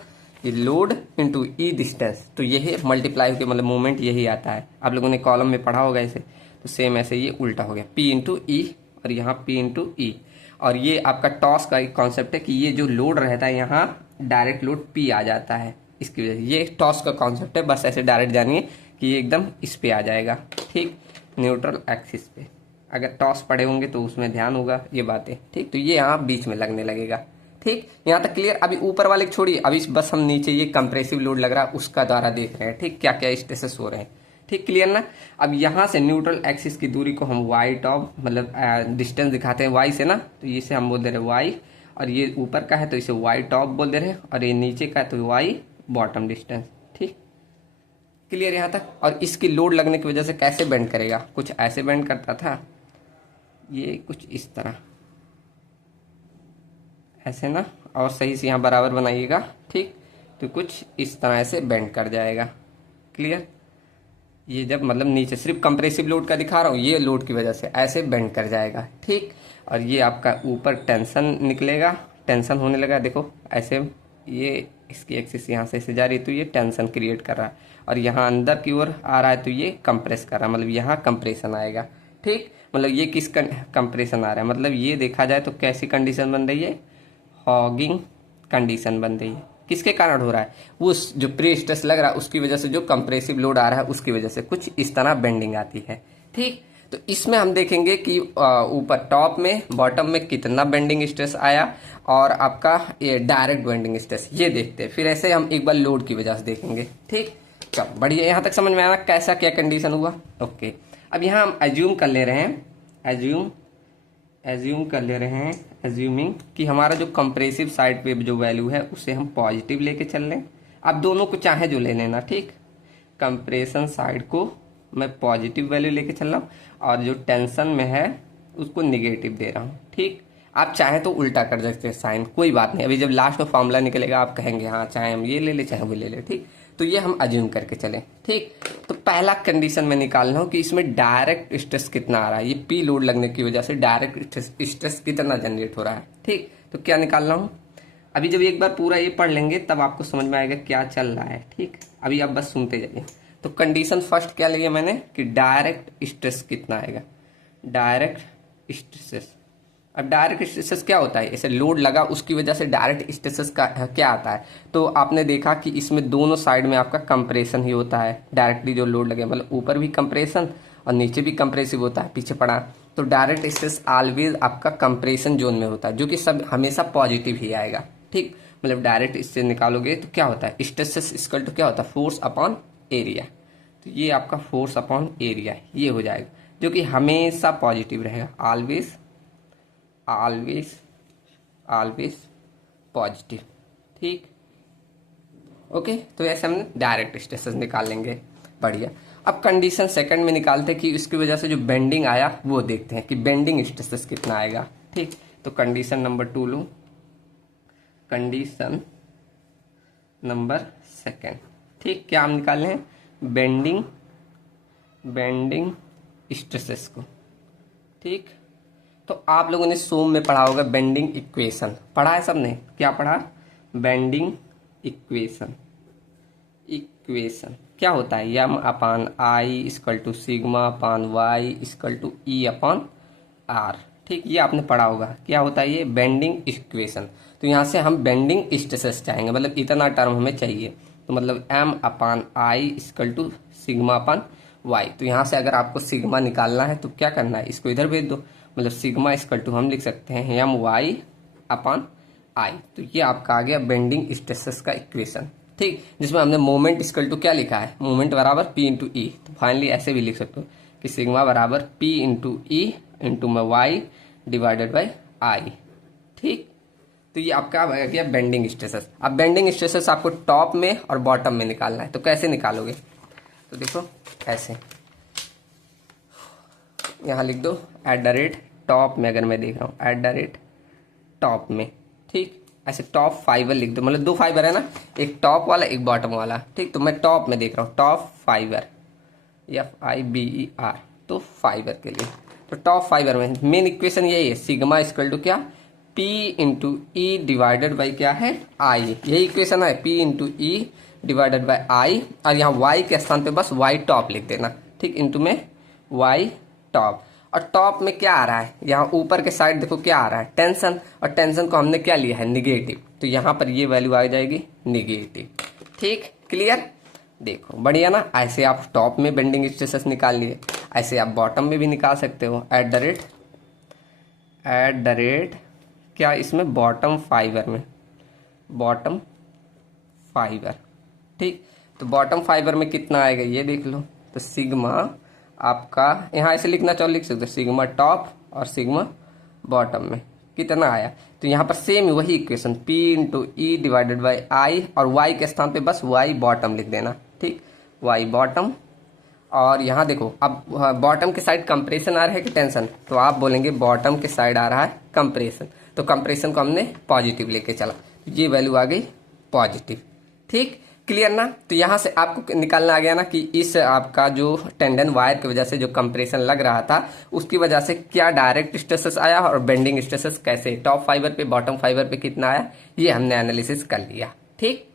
ये लोड इंटू E डिस्टेंस, तो यही मल्टीप्लाई होकर मतलब मूवमेंट यही आता है। आप लोगों ने कॉलम में पढ़ा होगा इसे, तो सेम ऐसे ये उल्टा हो गया, P × E और यहाँ P × E। और ये आपका टॉस का एक कॉन्सेप्ट है कि ये जो लोड रहता है यहाँ डायरेक्ट लोड P आ जाता है, इसकी वजह से ये टॉस का कॉन्सेप्ट है। बस ऐसे डायरेक्ट जानिए कि ये एकदम इस पे आ जाएगा। ठीक, न्यूट्रल एक्सिस पे, अगर टॉस पड़े होंगे तो उसमें ध्यान होगा ये बातें। ठीक, तो ये यहाँ बीच में लगने लगेगा। ठीक, यहाँ तक क्लियर। अभी ऊपर वाले छोड़िए, अभी बस हम नीचे ये कंप्रेसिव लोड लग रहा है उसका द्वारा देख रहे हैं। ठीक, क्या क्या स्ट्रेसेस हो रहे हैं। ठीक, क्लियर ना। अब यहाँ से न्यूट्रल एक्सिस की दूरी को हम वाई टॉप, मतलब डिस्टेंस दिखाते हैं वाई से ना, तो इसे हम बोल दे रहे हैं वाई, और ये ऊपर का है तो इसे वाई टॉप बोल दे रहे हैं, और ये नीचे का है तो वाई बॉटम डिस्टेंस। ठीक, क्लियर यहाँ तक। और इसकी लोड लगने की वजह से कैसे बेंड करेगा, कुछ ऐसे बेंड करता था, ये कुछ इस तरह ऐसे ना, और सही से यहाँ बराबर बनाइएगा। ठीक, तो कुछ इस तरह से बेंड कर जाएगा। क्लियर? ये जब मतलब नीचे सिर्फ कंप्रेसिव लोड का दिखा रहा हूँ, ये लोड की वजह से ऐसे बेंड कर जाएगा। ठीक, और ये आपका ऊपर टेंशन निकलेगा, टेंशन होने लगा। देखो ऐसे ये इसकी एक्सिस यहाँ से ऐसे जा रही है तो ये टेंशन क्रिएट कर रहा है, और यहाँ अंदर की ओर आ रहा है तो ये कंप्रेस कर रहा है, मतलब यहाँ कंप्रेशन आएगा। ठीक, मतलब ये किस कंप्रेशन आ रहा है, मतलब ये देखा जाए तो कैसी कंडीशन बन रही है, हॉगिंग कंडीशन बन रही है। किसके कारण हो रहा है, वो जो प्री स्ट्रेस लग रहा है उसकी वजह से, जो कंप्रेसिव लोड आ रहा है उसकी वजह से कुछ इस तरह बेंडिंग आती है। ठीक, तो इसमें हम देखेंगे कि ऊपर टॉप में बॉटम में कितना बेंडिंग स्ट्रेस आया, और आपका ये डायरेक्ट बेंडिंग स्ट्रेस ये देखते हैं। फिर ऐसे हम एक बार लोड की वजह से देखेंगे। ठीक, चलो बढ़िया, यहाँ तक समझ में आया कैसा क्या कंडीशन हुआ। ओके, अब यहाँ हम एज्यूम कर ले रहे हैं, एज्यूम कर ले रहे हैं, एज्यूमिंग कि हमारा जो कंप्रेसिव साइड पे जो वैल्यू है उसे हम पॉजिटिव लेके चल लें। अब दोनों को चाहे जो ले लेना। ठीक, कंप्रेशन साइड को मैं पॉजिटिव वैल्यू लेके चल रहा हूँ, और जो टेंशन में है उसको निगेटिव दे रहा हूँ। ठीक, आप चाहे तो उल्टा कर सकते हैं साइन, कोई बात नहीं। अभी जब लास्ट में फॉर्मूला निकलेगा आप कहेंगे हाँ चाहे हम ये ले ले चाहे वो ले ले। ठीक, तो ये हम अज्यूम करके चलें। ठीक, तो पहला कंडीशन में निकालना हो कि इसमें डायरेक्ट स्ट्रेस कितना आ रहा है, ये पी लोड लगने की वजह से डायरेक्ट स्ट्रेस कितना जनरेट हो रहा है। ठीक, तो क्या निकालना हो, अभी जब एक बार पूरा ये पढ़ लेंगे तब आपको समझ में आएगा क्या चल रहा है। ठीक, अभी आप बस सुनते जाइए। तो कंडीशन फर्स्ट क्या लिया मैंने कि डायरेक्ट स्ट्रेस कितना आएगा, डायरेक्ट स्ट्रेसेस। अब डायरेक्ट स्ट्रेसेस क्या होता है, ऐसे लोड लगा उसकी वजह से डायरेक्ट स्ट्रेसेस का क्या आता है, तो आपने देखा कि इसमें दोनों साइड में आपका कंप्रेशन ही होता है। डायरेक्टली जो लोड लगे मतलब ऊपर भी कंप्रेशन और नीचे भी कंप्रेसिव होता है, पीछे पड़ा। तो डायरेक्ट स्ट्रेस ऑलवेज आपका कंप्रेशन जोन में होता है, जो कि सब हमेशा पॉजिटिव ही आएगा। ठीक, मतलब डायरेक्ट स्ट्रेस निकालोगे तो क्या होता है, स्ट्रेसेस इक्वल टू क्या होता है, फोर्स अपॉन एरिया। तो ये आपका फोर्स अपॉन एरिया ये हो जाएगा, जो कि हमेशा पॉजिटिव रहेगा, ऑलवेज ऑलवेज ऑलवेज पॉजिटिव। ठीक, ओके, तो ऐसे हम डायरेक्ट स्ट्रेसेस निकाल लेंगे। बढ़िया, अब कंडीशन सेकंड में निकालते कि इसकी वजह से जो बेंडिंग आया वो देखते हैं कि बेंडिंग स्ट्रेसेस कितना आएगा। ठीक, तो कंडीशन नंबर 2 लूँ, कंडीशन नंबर सेकंड। ठीक, क्या हम निकाल रहे हैं, बेंडिंग स्ट्रेसेस को। ठीक, तो आप लोगों ने सोम में पढ़ा होगा बेंडिंग इक्वेशन, पढ़ा है सबने, क्या पढ़ा, बेंडिंग इक्वेशन क्या होता है, M upon I equal to sigma upon Y equal to E upon R. ठीक, ये आपने पढ़ा होगा, क्या होता है ये बेंडिंग इक्वेशन। तो यहाँ से हम बेंडिंग स्ट्रेसेस चाहेंगे, मतलब इतना टर्म हमें चाहिए, तो मतलब M upon I equal to sigma upon Y. तो यहाँ से अगर आपको सिग्मा निकालना है तो क्या करना है, इसको इधर भेज दो, मतलब सिग्मा इक्वल टू हम लिख सकते हैं एम वाई अपान आई। तो ये आपका आ गया बेंडिंग स्ट्रेसेस का इक्वेशन। ठीक, जिसमें हमने मोमेंट इक्वल टू क्या लिखा है, मोमेंट बराबर पी इंटू ई। तो फाइनली ऐसे भी लिख सकते हो कि सिग्मा बराबर पी इंटू ई इंटू में वाई डिवाइडेड बाई आई। ठीक, तो ये आपका आ गया बेंडिंग स्ट्रेसेस। अब बेंडिंग स्ट्रेसेस आपको टॉप में और बॉटम में निकालना है, तो कैसे निकालोगे, तो देखो ऐसे यहाँ लिख दो @ टॉप में, अगर मैं देख रहा हूँ टॉप में। ठीक, ऐसे टॉप फाइबर लिख दो, मतलब 2 फाइबर है ना, एक टॉप वाला एक बॉटम वाला। ठीक, तो मैं टॉप में देख रहा हूँ, टॉप फाइबर FIBER, तो फाइबर के लिए। तो टॉप फाइबर में मेन इक्वेशन यही है, सिग्मा इक्वल टू क्या, P into E divided by क्या है आई। यही इक्वेशन है, P into E divided by आई, और यहाँ y के स्थान पे बस y टॉप लिख देना। ठीक, इंटू में y टॉप, और टॉप में क्या आ रहा है, यहाँ ऊपर के साइड देखो क्या आ रहा है, टेंशन, और टेंशन को हमने क्या लिया है, निगेटिव। तो यहाँ पर ये वैल्यू आ जाएगी निगेटिव। ठीक, क्लियर, देखो बढ़िया ना। ऐसे आप टॉप में बेंडिंग स्ट्रेसेस निकाल लिए, ऐसे आप बॉटम में भी निकाल सकते हो, @ क्या इसमें बॉटम फाइबर में, बॉटम फाइबर। ठीक, तो बॉटम फाइबर में कितना आएगा ये देख लो, तो सिग्मा आपका यहाँ ऐसे लिखना चाहो लिख सकते हो, सिग्मा टॉप और सिग्मा बॉटम में कितना आया। तो यहाँ पर सेम वही equation P into E divided by आई, और y के स्थान पे बस y बॉटम लिख देना। ठीक, y बॉटम, और यहाँ देखो अब बॉटम के साइड कंप्रेशन आ रहा है कि टेंशन, तो आप बोलेंगे बॉटम के साइड आ रहा है कंप्रेशन। तो कंप्रेशन को हमने पॉजिटिव लेके चला, ये वैल्यू आ गई पॉजिटिव। ठीक, क्लियर ना। तो यहाँ से आपको निकालना आ गया ना कि इस आपका जो टेंडन वायर की वजह से जो कंप्रेशन लग रहा था उसकी वजह से क्या डायरेक्ट स्ट्रेसेस आया और बेंडिंग स्ट्रेसेस कैसे, टॉप फाइबर पे बॉटम फाइबर पे कितना आया, ये हमने एनालिसिस कर लिया। ठीक,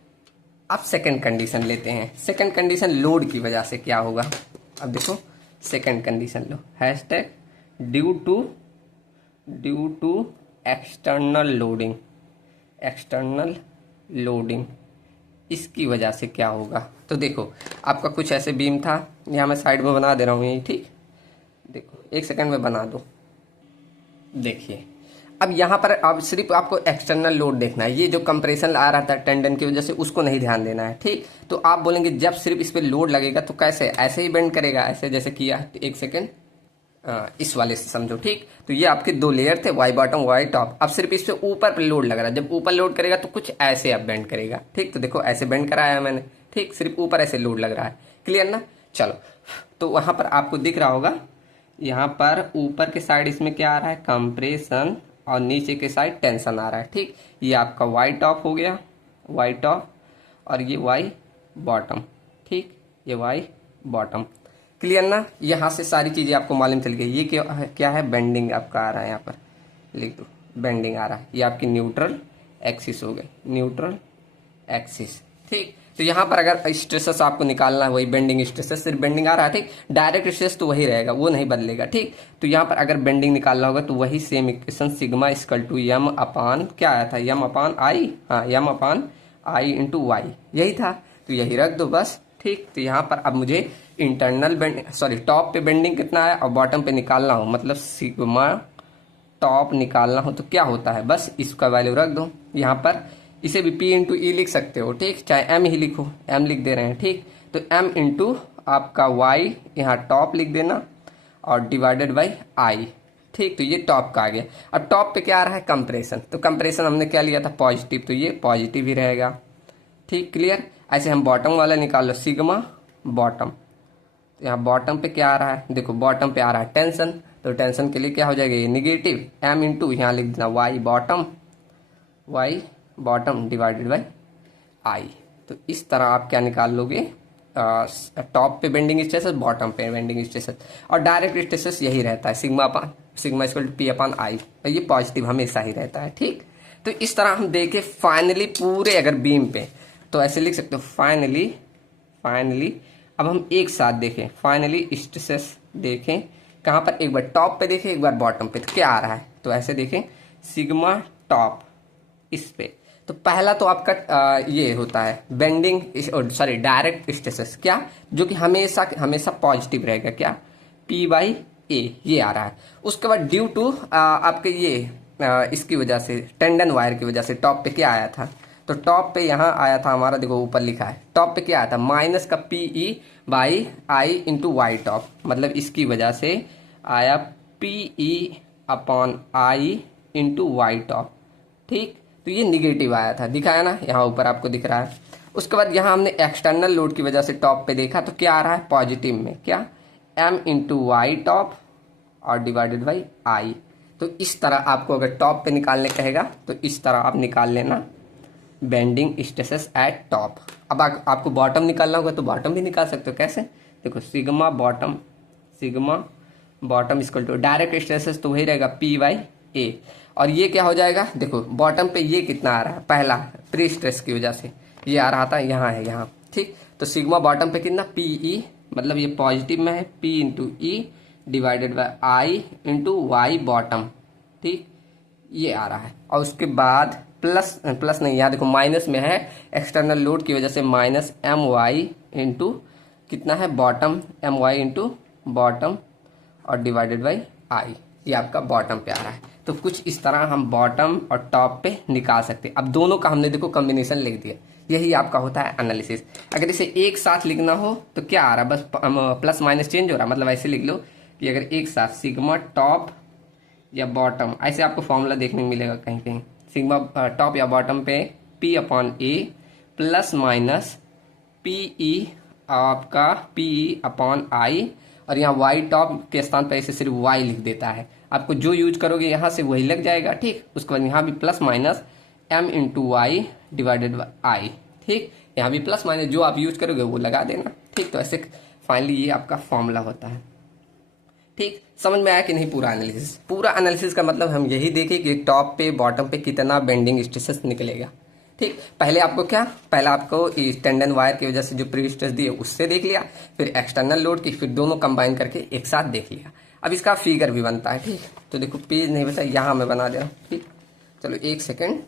अब सेकंड कंडीशन लेते हैं। सेकंड कंडीशन लोड की वजह से क्या होगा। अब देखो सेकंड कंडीशन लो, hashtag due to external loading, इसकी वजह से क्या होगा। तो देखो आपका कुछ ऐसे बीम था, यहाँ मैं साइड में बना दे रहा हूँ यही। ठीक, देखो एक सेकंड में बना दो। देखिए अब यहाँ पर अब सिर्फ आपको एक्सटर्नल लोड देखना है, ये जो कंप्रेशन आ रहा था टेंडन की वजह से उसको नहीं ध्यान देना है। ठीक, तो आप बोलेंगे जब सिर्फ इस पे लोड लगेगा तो कैसे, ऐसे ही बेंड करेगा, ऐसे जैसे किया। एक सेकेंड, इस वाले से समझो। ठीक, तो ये आपके दो लेयर थे, वाई बॉटम वाई टॉप। अब सिर्फ इस पे ऊपर पे लोड लग रहा है, जब ऊपर लोड करेगा तो कुछ ऐसे अब बेंड करेगा। ठीक, तो देखो ऐसे बेंड कराया है मैंने। ठीक, सिर्फ ऊपर ऐसे लोड लग रहा है, क्लियर ना। चलो, तो वहां पर आपको दिख रहा होगा, यहाँ पर ऊपर के साइड इसमें क्या आ रहा है, कंप्रेशन, और नीचे के साइड टेंशन आ रहा है। ठीक, ये आपका वाई टॉप हो गया, वाई टॉप, और ये वाई बॉटम। ठीक, ये वाई बॉटम, क्लियर ना। यहाँ से सारी चीजें आपको मालूम चल गई। ये क्या है, बेंडिंग आपका आ रहा है, यहाँ पर लिख दो बेंडिंग आ रहा है। ये आपकी न्यूट्रल एक्सिस हो गई, न्यूट्रल एक्सिस। ठीक, तो यहाँ पर अगर स्ट्रेसेस आपको निकालना है, वही बेंडिंग स्ट्रेसेस, सिर्फ बेंडिंग आ रहा है। ठीक, डायरेक्ट स्ट्रेस तो वही रहेगा, वो नहीं बदलेगा। ठीक, तो यहाँ पर अगर बेंडिंग निकालना होगा तो वही same equation sigma equal to M upon क्या आया था, यम अपान आई, हाँ यम अपान आई इंटू वाई, यही था। तो यही रख दो बस। ठीक, तो यहाँ पर अब मुझे इंटरनल टॉप पे बेंडिंग कितना है और बॉटम पे निकालना हो, मतलब सिग्मा टॉप निकालना हो तो क्या होता है, बस इसका वैल्यू रख दो यहाँ पर। इसे भी P इंटू ई लिख सकते हो। ठीक, चाहे M ही लिखो, M लिख दे रहे हैं। ठीक, तो M इंटू आपका Y, यहाँ टॉप लिख देना, और डिवाइडेड बाई I। ठीक, तो ये टॉप का आ गया। अब टॉप पे क्या आ रहा है, कंप्रेशन, तो कंप्रेशन हमने क्या लिया था, पॉजिटिव, तो ये पॉजिटिव ही रहेगा। ठीक, क्लियर। ऐसे हम बॉटम वाला निकाल लो, सिग्मा बॉटम, तो यहाँ बॉटम पे क्या आ रहा है, देखो बॉटम पे आ रहा है टेंशन, तो टेंशन के लिए क्या हो जाएगा, ये निगेटिव, M इंटू यहाँ लिख देना Y bottom divided by I. तो इस तरह आप क्या निकाल लोगे, टॉप पे बेंडिंग स्ट्रेसेस, बॉटम पे बेंडिंग स्ट्रेसेस, और डायरेक्ट स्ट्रेसेस यही रहता है, sigma equal to P upon I, और ये पॉजिटिव हमेशा ही रहता है। ठीक, तो इस तरह हम देखें फाइनली पूरे अगर बीम पे, तो ऐसे लिख सकते हो फाइनली। अब हम एक साथ देखें, फाइनली स्ट्रेसेस देखें कहाँ पर, एक बार टॉप पे देखें, एक बार बॉटम पे, तो क्या आ रहा है, तो ऐसे देखें सिग्मा टॉप इस पे, तो पहला तो आपका ये होता है बेंडिंग डायरेक्ट स्ट्रेसेस, क्या, जो कि हमेशा पॉजिटिव रहेगा, क्या, P बाई ए, ये आ रहा है। उसके बाद ड्यू टू आपके ये इसकी वजह से, टेंडन वायर की वजह से टॉप पे क्या आया था, तो टॉप पे यहाँ आया था हमारा, देखो ऊपर लिखा है, टॉप पे क्या आया था, माइनस का PE by I into Y top, मतलब इसकी वजह से आया PE upon I into Y top. ठीक, तो ये निगेटिव आया था, दिखाया ना, यहाँ ऊपर आपको दिख रहा है। उसके बाद यहाँ हमने एक्सटर्नल लोड की वजह से टॉप पे देखा, तो क्या आ रहा है, पॉजिटिव में, क्या, M इंटू वाई टॉप और डिवाइडेड बाई आई। तो इस तरह आपको अगर टॉप पे निकालने कहेगा तो इस तरह आप निकाल लेना बेंडिंग स्ट्रेसेस एट टॉप। अब आपको बॉटम निकालना होगा तो बॉटम भी निकाल सकते हो, कैसे, देखो sigma bottom equal to direct stresses तो वही रहेगा P बाई ए, और ये क्या हो जाएगा, देखो बॉटम पे ये कितना आ रहा है, पहला प्री स्ट्रेस की वजह से ये आ रहा था, यहाँ है यहाँ। ठीक, तो सिग्मा बॉटम पे कितना, PE, मतलब ये पॉजिटिव में है, P into E divided by I into Y bottom. ठीक, ये आ रहा है, और उसके बाद प्लस नहीं, यहाँ देखो माइनस में है, एक्सटर्नल लोड की वजह से माइनस MY इंटू कितना है, बॉटम, MY इंटू बॉटम और डिवाइडेड बाई आई, ये आपका बॉटम पे आ रहा है। तो कुछ इस तरह हम बॉटम और टॉप पे निकाल सकते हैं। अब दोनों का हमने देखो कॉम्बिनेशन लिख दिया, यही आपका होता है एनालिसिस। अगर इसे एक साथ लिखना हो तो क्या आ रहा है, बस प्लस माइनस चेंज हो रहा है, मतलब ऐसे लिख लो कि अगर एक साथ सिग्मा टॉप या बॉटम, ऐसे आपको फॉर्मूला देखने को मिलेगा कहीं कहीं, सिग्मा टॉप या बॉटम पे P अपॉन ए प्लस माइनस PE आपका PE अपॉन आई, और यहाँ वाई टॉप के स्थान पर ऐसे सिर्फ वाई लिख देता है। आपको जो यूज करोगे यहाँ से वही लग जाएगा, ठीक। उसके बाद यहाँ भी plus minus m into Y divided by I, ठीक। यहाँ भी प्लस माइनस जो आप यूज करोगे वो लगा देना, ठीक। तो ऐसे फाइनली ये आपका फॉर्मूला होता है, ठीक। समझ में आया कि नहीं पूरा एनालिसिस? पूरा एनालिसिस का मतलब हम यही देखें कि टॉप पे बॉटम पे कितना बेंडिंग स्ट्रेसेस निकलेगा, ठीक। पहले आपको क्या, पहले आपको इस टेंडन वायर की वजह से जो प्री स्ट्रेस दी है उससे देख लिया, फिर एक्सटर्नल लोड की, फिर दोनों कंबाइन करके एक साथ देख लिया। अब इसका फिगर भी बनता है, ठीक। तो देखो पेज नहीं बचा, यहाँ मैं बना दे रहा हूँ, ठीक। चलो एक सेकेंड,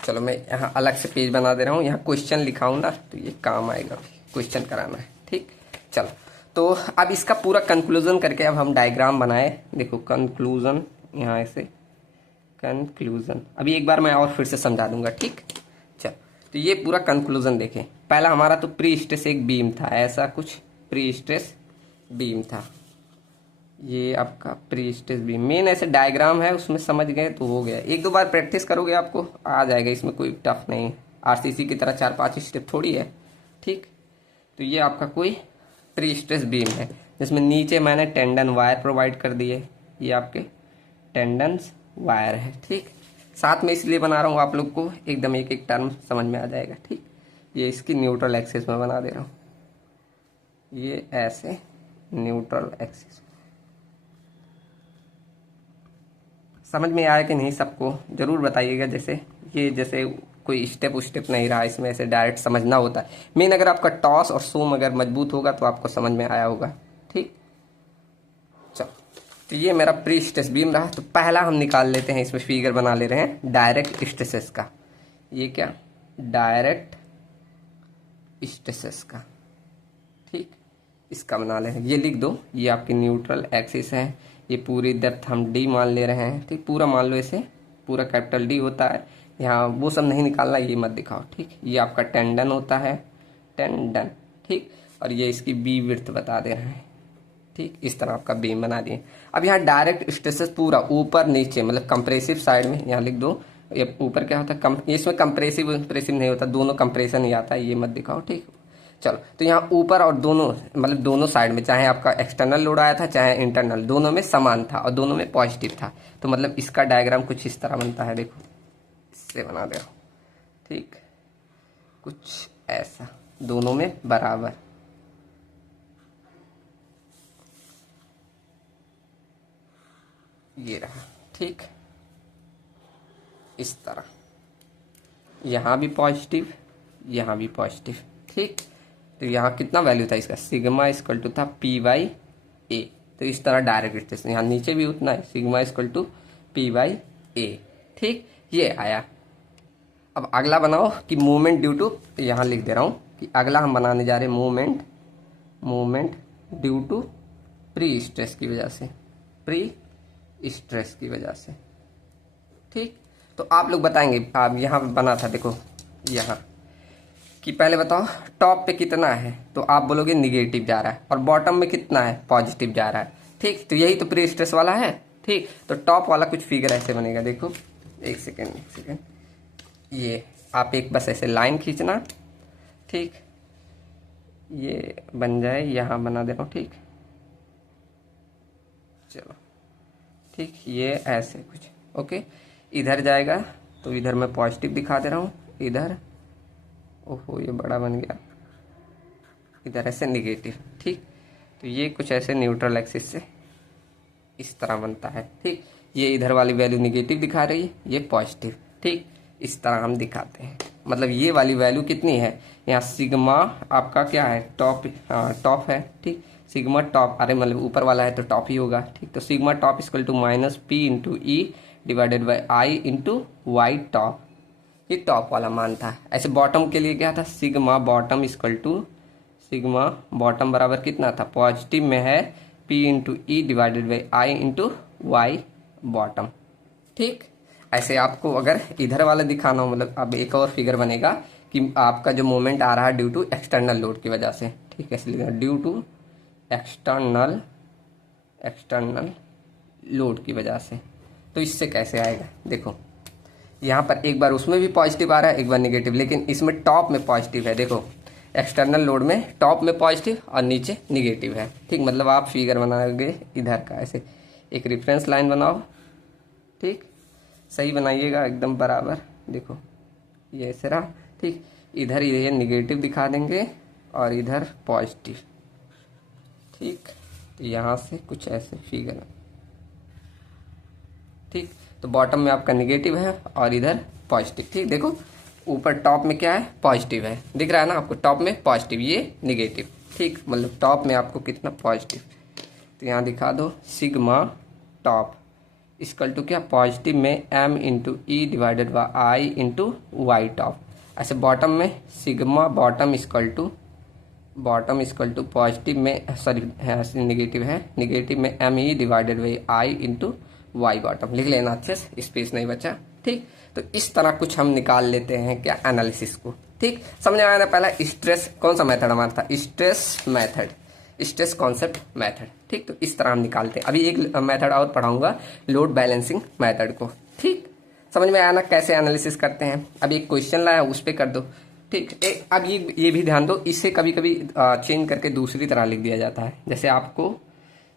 चलो मैं यहाँ अलग से पेज बना दे रहा हूँ। यहाँ क्वेश्चन लिखा हूँ ना, तो ये काम आएगा, क्वेश्चन कराना है, ठीक। चलो तो अब इसका पूरा कंक्लूजन करके अब हम डायग्राम बनाए। देखो कंक्लूजन, यहाँ ऐसे कंक्लूजन, अभी एक बार मैं और फिर से समझा दूंगा, ठीक। चल तो ये पूरा कंक्लूजन देखें। पहला हमारा तो प्री स्ट्रेस एक बीम था, ऐसा कुछ प्री स्ट्रेस बीम था, ये आपका प्री स्ट्रेस बीम। मेन ऐसे डायग्राम है, उसमें समझ गए तो हो गया। एक दो बार प्रैक्टिस करोगे आपको आ जाएगा, इसमें कोई टफ नहीं। आरसीसी की तरह 4-5 स्टेप थोड़ी है, ठीक। तो ये आपका कोई प्री स्ट्रेस बीम है जिसमें नीचे मैंने टेंडन वायर प्रोवाइड कर दिए, ये आपके टेंडन्स वायर है, ठीक। साथ में इसलिए बना रहा हूँ आप लोग को एकदम एक एक टर्म समझ में आ जाएगा, ठीक। ये इसकी न्यूट्रल एक्सिस में बना दे रहा हूँ, ये ऐसे न्यूट्रल एक्सिस। समझ में आया कि नहीं सबको? जरूर बताइएगा। जैसे कोई स्टेप नहीं रहा इसमें, ऐसे डायरेक्ट समझना होता है। मेन अगर आपका टॉस और सोम अगर मजबूत होगा तो आपको समझ में आया होगा, ठीक। चलो तो ये मेरा प्री स्ट्रेस बीम रहा। तो पहला हम निकाल लेते हैं, इसमें फिगर बना ले रहे हैं डायरेक्ट स्ट्रेसेस का। ये क्या, डायरेक्ट स्ट्रेसेस का, ठीक। इसका बना ले, ये लिख दो। ये आपकी न्यूट्रल एक्सिस है, ये पूरी डेप्थ हम डी मान ले रहे हैं, ठीक। पूरा मान लो, इसे पूरा कैपिटल डी होता है। यहाँ वो सब नहीं निकालना, ये मत दिखाओ, ठीक। ये आपका टेंडन होता है, टेंडन, ठीक। और ये इसकी बी विड्थ बता दे रहे हैं, ठीक। इस तरह आपका बीम बना दिए। अब यहाँ डायरेक्ट स्ट्रेसेस पूरा ऊपर नीचे, मतलब कंप्रेसिव साइड में यहाँ लिख दो। ये ऊपर क्या होता है, इसमें कंप्रेसिव नहीं होता, दोनों कंप्रेशन ही आता है, ये मत दिखाओ, ठीक। चलो तो यहाँ ऊपर और दोनों, मतलब दोनों साइड में, चाहे आपका एक्सटर्नल लोड आया था चाहे इंटरनल, दोनों में समान था और दोनों में पॉजिटिव था। तो मतलब इसका डायग्राम कुछ इस तरह बनता है, देखो इससे बना दे रहा हूँ, ठीक। कुछ ऐसा, दोनों में बराबर। ये रहा, ठीक। इस तरह यहाँ भी पॉजिटिव, यहाँ भी पॉजिटिव, ठीक। तो यहाँ कितना वैल्यू था इसका, सिग्मा इक्वल टू था पी बाई ए। तो इस तरह डायरेक्ट स्ट्रेस, यहाँ नीचे भी उतना है, sigma equal to P by A, ठीक। ये आया। अब अगला बनाओ कि मूवमेंट ड्यू टू, यहाँ लिख दे रहा हूँ कि अगला हम बनाने जा रहे हैं movement due to pre stress की वजह से, प्री स्ट्रेस की वजह से, ठीक। तो आप लोग बताएंगे, आप यहाँ बना था, देखो यहाँ कि पहले बताओ टॉप पे कितना है, तो आप बोलोगे निगेटिव जा रहा है, और बॉटम में कितना है, पॉजिटिव जा रहा है, ठीक। तो यही तो प्री स्ट्रेस वाला है, ठीक। तो टॉप वाला कुछ फिगर ऐसे बनेगा, देखो एक सेकेंड, ये आप एक बस ऐसे लाइन खींचना, ठीक। ये बन जाए, यहाँ बना दे रहा हूँ, ठीक। चलो ठीक, ये ऐसे कुछ, ओके। इधर जाएगा तो इधर मैं पॉजिटिव दिखा दे रहा हूँ, इधर, ओहो ये बड़ा बन गया, इधर ऐसे निगेटिव, ठीक। तो ये कुछ ऐसे न्यूट्रल एक्सिस से इस तरह बनता है, ठीक। ये इधर वाली वैल्यू निगेटिव दिखा रही है, ये पॉजिटिव, ठीक। इस तरह हम दिखाते हैं। मतलब ये वाली वैल्यू कितनी है, यहाँ सिग्मा आपका क्या है, टॉप है, ठीक। सिग्मा टॉप, अरे मतलब ऊपर वाला है तो टॉप ही होगा, ठीक। तो sigma top equal to minus P into E divided by I into Y top, ये टॉप वाला मान था। ऐसे बॉटम के लिए क्या था, sigma bottom equal to, sigma bottom बराबर कितना था, पॉजिटिव में है P into E divided by I into Y bottom, ठीक। ऐसे आपको अगर इधर वाला दिखाना हो, मतलब अब एक और फिगर बनेगा कि आपका जो मोमेंट आ रहा है ड्यू टू एक्सटर्नल लोड की वजह से, ठीक है। इसलिए ड्यू टू एक्सटर्नल लोड की वजह से, तो इससे कैसे आएगा, देखो यहाँ पर एक बार उसमें भी पॉजिटिव आ रहा है, एक बार नेगेटिव, लेकिन इसमें टॉप में पॉजिटिव है, देखो एक्सटर्नल लोड में टॉप में पॉजिटिव और नीचे निगेटिव है। ठीक, मतलब आप फिगर बनाओगे इधर का, ऐसे एक रेफरेंस लाइन बनाओ। ठीक, सही बनाइएगा एकदम बराबर। देखो ये ऐसे रहा। ठीक, इधर ये निगेटिव दिखा देंगे और इधर पॉजिटिव। ठीक, तो यहाँ से कुछ ऐसे फिगर। ठीक, तो बॉटम में आपका निगेटिव है और इधर पॉजिटिव। ठीक, देखो ऊपर टॉप में क्या है, पॉजिटिव है, दिख रहा है ना आपको, टॉप में पॉजिटिव, ये निगेटिव। ठीक, मतलब टॉप में आपको कितना पॉजिटिव, तो यहाँ दिखा दो सिग्मा टॉप इक्वल टू क्या, पॉजिटिव में m into E divided by I into Y top. ऐसे बॉटम में sigma bottom equal to positive में, सॉरी निगेटिव है, निगेटिव में m E divided by I into Y bottom. लिख लेना अच्छे से, स्पेस नहीं बचा। ठीक, तो इस तरह कुछ हम निकाल लेते हैं क्या, एनालिसिस को। ठीक, समझ में आया ना। पहला स्ट्रेस कौन सा मेथड हमारा था, stress method, stress concept method. ठीक, तो इस तरह हम निकालते हैं। अभी एक मेथड और पढ़ाऊंगा, लोड बैलेंसिंग मेथड को। ठीक, समझ में आया ना कैसे एनालिसिस करते हैं। अभी एक क्वेश्चन लाया उस पर कर दो। ठीक, अब ये भी ध्यान दो, इससे कभी कभी चेंज करके दूसरी तरह लिख दिया जाता है। जैसे आपको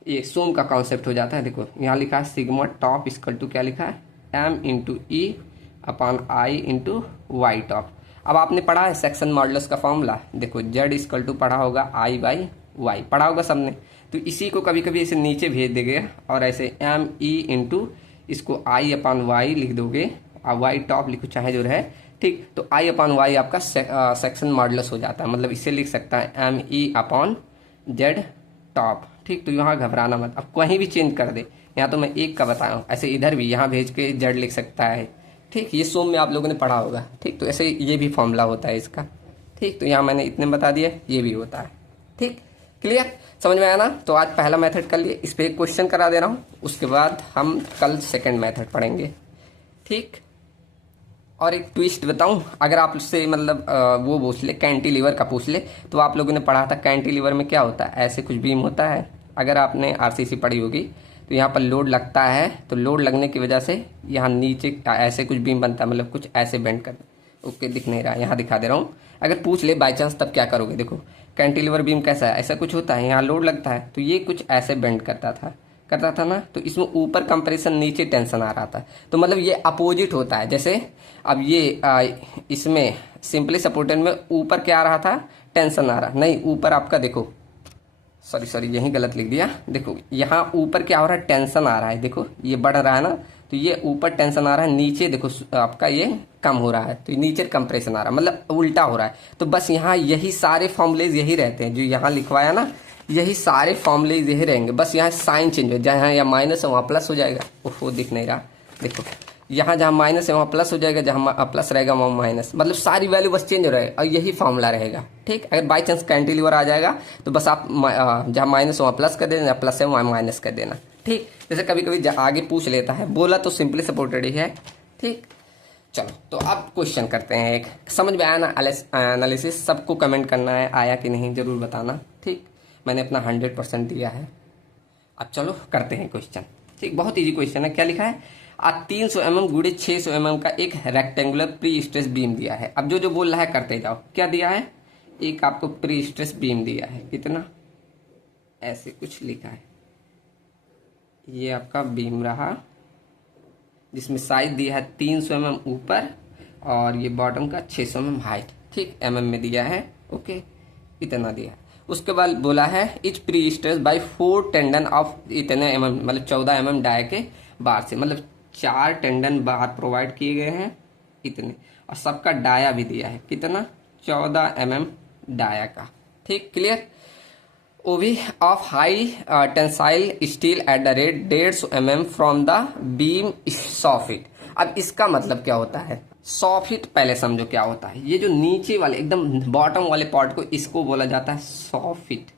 ये सोम का कॉन्सेप्ट हो जाता है। देखो यहाँ लिखा है सिग्मा टॉप इक्वल टू क्या लिखा है, m into E upon I into Y top. अब आपने पढ़ा है सेक्शन मॉडुलस का फॉर्मूला, देखो z इक्वल टू पढ़ा होगा आई बाई वाई, पढ़ा होगा सबने। तो इसी को कभी कभी ऐसे नीचे भेज देंगे और ऐसे m e इंटू इसको आई अपॉन वाई लिख दोगे और वाई टॉप लिखो चाहे जो रहे। ठीक, तो आई अपॉन वाई आपका सेक्शन मॉडुलस हो जाता है, मतलब इससे लिख सकता है m e upon z top. ठीक, तो यहाँ घबराना मत, अब कहीं भी चेंज कर दे। यहाँ तो मैं एक का बताया हूँ, ऐसे इधर भी यहाँ भेज के जेड लिख सकता है। ठीक, ये सोम में आप लोगों ने पढ़ा होगा। ठीक, तो ऐसे ये भी फॉर्मूला होता है इसका। ठीक, तो यहाँ मैंने इतने बता दिए, ये भी होता है। ठीक, क्लियर, समझ में आया ना। तो आज पहला मेथड कर लिए, इस पर एक क्वेश्चन करा दे रहा हूँ, उसके बाद हम कल सेकेंड मेथड पढ़ेंगे। ठीक, और एक ट्विस्ट बताऊं, अगर आप उससे मतलब वो पूछ ले, कैंटिलीवर का पूछ ले, तो आप लोगों ने पढ़ा था कैंटिलीवर में क्या होता है, ऐसे कुछ बीम होता है। अगर आपने आरसीसी पढ़ी होगी तो यहाँ पर लोड लगता है, तो लोड लगने की वजह से यहाँ नीचे ऐसे कुछ बीम बनता है, मतलब कुछ ऐसे बेंड कर। ओके, दिख नहीं रहा, यहाँ दिखा दे रहा हूँ। अगर पूछ ले बाई चांस तब क्या करोगे, देखो कैंटिलीवर बीम कैसा है, ऐसा कुछ होता है, यहाँ लोड लगता है तो ये कुछ ऐसे बेंड करता था ना, तो इसमें ऊपर कंप्रेशन नीचे टेंशन आ रहा था। तो मतलब ये अपोजिट होता है। जैसे अब ये इसमें सिंपली सपोर्टेड में ऊपर क्या आ रहा था, टेंशन आ रहा, नहीं ऊपर आपका देखो, सॉरी यही गलत लिख दिया। देखो यहाँ ऊपर क्या हो रहा है, टेंशन आ रहा है, देखो ये बढ़ रहा है ना, तो ये ऊपर टेंशन आ रहा है, नीचे देखो आपका ये कम हो रहा है, तो नीचे कंप्रेशन आ रहा है, मतलब उल्टा हो रहा है। तो बस यहाँ यही सारे फॉर्मूलेज यही रहते हैं जो यहाँ लिखवाया ना, यही सारे फॉर्मूलेज यही रहेंगे, बस यहाँ साइन चेंज हो, जहाँ यहाँ माइनस है वहाँ प्लस हो जाएगा। ओहो, दिख नहीं रहा, देखो यहाँ जहाँ माइनस है वहाँ प्लस हो जाएगा, जहाँ प्लस रहेगा वहाँ माइनस, मतलब सारी वैल्यू बस चेंज हो रहा है और यही फॉर्मूला रहेगा। ठीक, अगर बाई चांस कैंटिलीवर आ जाएगा तो बस आप जहाँ माइनस वहाँ प्लस कर देना, जहाँ प्लस है वहाँ माइनस कर देना। ठीक, जैसे कभी कभी आगे पूछ लेता है, बोला तो सिंपली सपोर्टेड ही है। ठीक, चलो तो अब क्वेश्चन करते हैं। एक समझ में आया ना एनालिसिस, सबको कमेंट करना है आया कि नहीं जरूर बताना। ठीक, मैंने अपना 100% दिया है। अब चलो करते हैं क्वेश्चन। ठीक, बहुत इजी क्वेश्चन है। क्या लिखा है, 300 mm गुड़े 600 mm का एक रेक्टेंगुलर प्री स्ट्रेस बीम दिया है। अब जो बोल रहा है करते जाओ। क्या दिया है, एक आपको प्री स्ट्रेस बीम दिया है, कितना, ऐसे कुछ लिखा है, ये आपका बीम रहा जिसमें साइज दिया है 300 mm ऊपर और ये बॉटम का 600 mm हाइट। ठीक, mm में दिया है। ओके, इतना दिया है। उसके बाद बोला है etch pre stress by 4 tendon of इतने mm, मतलब 14 mm डाय के बार से, मतलब 4 टेंडन बार प्रोवाइड किए गए हैं इतने, और सबका डाया भी दिया है, कितना, 14 mm डाया का। ठीक, क्लियर, वो भी of high tensile steel at the rate 150 mm from the beam soffit. अब इसका मतलब क्या होता है, सॉफिट पहले समझो क्या होता है। ये जो नीचे वाले एकदम बॉटम वाले पार्ट को, इसको बोला जाता है सॉफिट।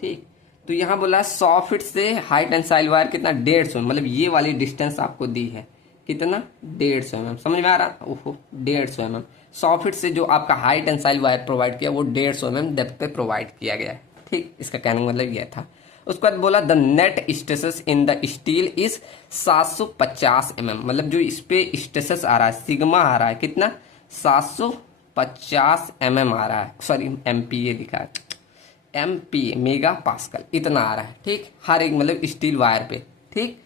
ठीक, तो यहाँ बोला 100 फीट से हाई टेंसाइल वायर कितना, 150, मतलब ये वाली डिस्टेंस आपको दी है, कितना, 150 mm। समझ में आ रहा, ओहो 150 mm। 100 फीट से जो आपका हाई टेंसाइल वायर प्रोवाइड किया वो 150 mm डेप्थ पे प्रोवाइड किया गया है। ठीक, इसका कहने का मतलब यह था। उसके बाद बोला the net stresses in the steel is 750 mm, मतलब जो इस पे स्ट्रेसेस आ रहा है, सिग्मा आ रहा है कितना, 750 50 mm आ रहा है, सॉरी MPa लिखा है, MPa मेगा पास्कल इतना आ रहा है। ठीक, हर एक मतलब स्टील वायर पे। ठीक,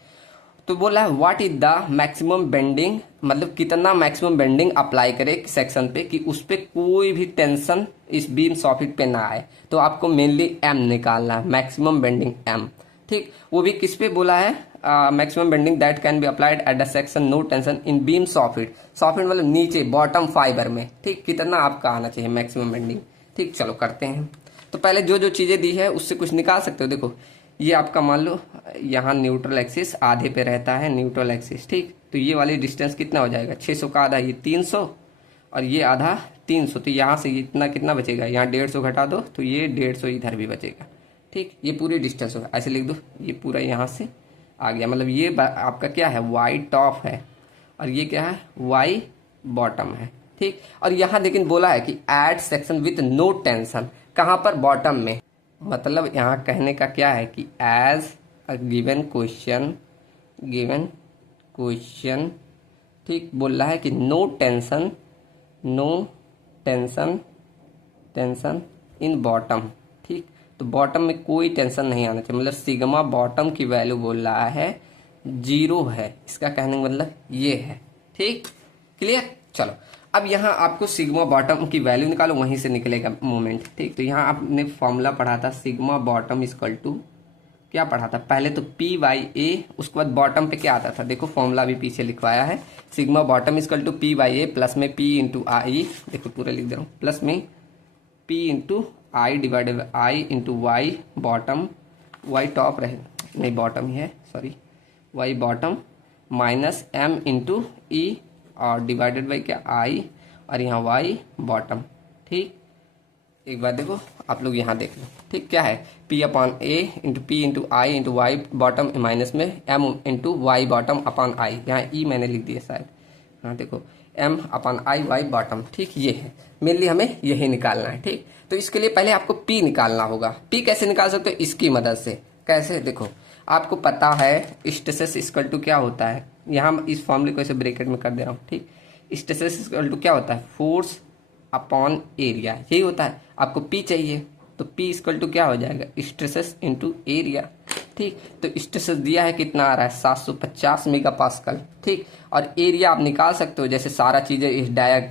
तो बोला है what is the maximum bending, मतलब कितना मैक्सिमम बेंडिंग अप्लाई करे सेक्शन पे कि उस पे कोई भी टेंशन इस बीम सॉकेट पे ना आए। तो आपको मेनली M निकालना है, मैक्सिमम बेंडिंग M। ठीक, वो भी किस पे बोला है, maximum bending that can be applied at the section no tension in beam socket. Socket मतलब नीचे बॉटम फाइबर में। ठीक, कितना आपका आना चाहिए मैक्सिमम बेंडिंग। ठीक, चलो करते हैं। तो पहले जो जो चीजें दी है उससे कुछ निकाल सकते हो। देखो ये आपका मान लो यहाँ न्यूट्रल एक्सिस आधे पे रहता है, न्यूट्रल एक्सिस। ठीक, तो ये वाली डिस्टेंस कितना हो जाएगा, 600 का आधा ये 300 और ये आधा 300। तो यहाँ से इतना कितना बचेगा, यहाँ 150 घटा दो तो ये 150 इधर भी बचेगा। ठीक, ये पूरी डिस्टेंस होगा, ऐसे लिख दो, ये पूरा यहाँ से आ गया। मतलब ये आपका क्या है, वाई टॉप है और ये क्या है, वाई बॉटम है। ठीक, और यहाँ लेकिन बोला है कि at section with no tension, कहाँ पर, बॉटम में। मतलब यहाँ कहने का क्या है कि एज अ गिवन क्वेश्चन, ठीक, बोल रहा है कि नो टेंशन इन बॉटम। ठीक, तो बॉटम में कोई टेंशन नहीं आना चाहिए, मतलब सिग्मा बॉटम की वैल्यू बोल रहा है 0 है, इसका कहने का मतलब ये है। ठीक, क्लियर। चलो अब यहाँ आपको सिग्मा बॉटम की वैल्यू निकालो, वहीं से निकलेगा मोमेंट। ठीक, तो यहाँ आपने फॉर्मूला पढ़ा था सिग्मा बॉटम इक्वल टू, क्या पढ़ा था पहले, तो P/A, उसके बाद बॉटम पे क्या आता था, देखो फॉर्मूला भी पीछे लिखवाया है, sigma bottom equal to P/A plus में P इंटू आई, देखो पूरा लिख दे रहा हूँ, प्लस में P into I divided by I into Y bottom, Y top रहे, नहीं बॉटम ही है, sorry, Y bottom minus M into E और डिवाइडेड बाई क्या, आई, और यहाँ वाई बॉटम। ठीक, एक बार देखो आप लोग यहाँ देख लो। ठीक, क्या है, P/A into P into I into Y bottom minus में M into Y bottom upon I, यहाँ ई मैंने लिख दिया शायद, हाँ देखो M upon I Y bottom. ठीक, ये है मेनली हमें यही निकालना है। ठीक, तो इसके लिए पहले आपको P निकालना होगा। P कैसे निकाल सकते हो, इसकी मदद से। कैसे, देखो आपको पता है स्ट्रेसेस इक्वल टू क्या होता है, यहाँ इस फॉर्मूले को ऐसे ब्रैकेट में कर दे रहा हूँ। ठीक, स्ट्रेसेस इक्वल टू क्या होता है, फोर्स अपॉन एरिया, यही होता है। आपको P चाहिए तो P इक्वल टू क्या हो जाएगा, स्ट्रेसेस इंटू एरिया। ठीक, तो स्ट्रेसेस दिया है कितना आ रहा है, 750 मेगा पास्कल। ठीक, और एरिया आप निकाल सकते हो, जैसे सारा चीजें इस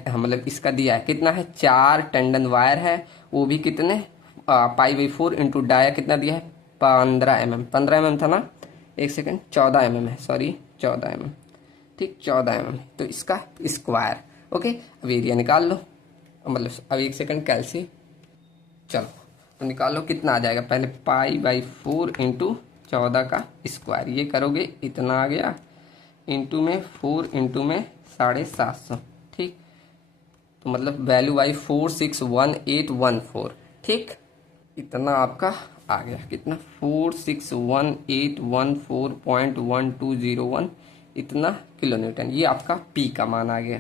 मतलब इसका दिया है कितना है, 4 टेंडन वायर है, वो भी कितने π/4 इंटू डाया कितना दिया है, 15 mm, 15 mm था ना, एक सेकेंड, 14 mm है, सॉरी 14 mm। ठीक, 14 mm, तो इसका स्क्वायर। ओके, अब एरिया निकाल लो, मतलब अब एक सेकंड कैलसी, चलो तो निकालो कितना आ जाएगा, पहले π/4 इंटू 14 का स्क्वायर, ये करोगे इतना आ गया, इंटू में 4 इंटू में 750। ठीक, तो मतलब वैल्यू आई 461814। ठीक, इतना आपका आ गया, कितना 461814.1201 इतना किलो न्यूटन, ये आपका P का मान आ गया।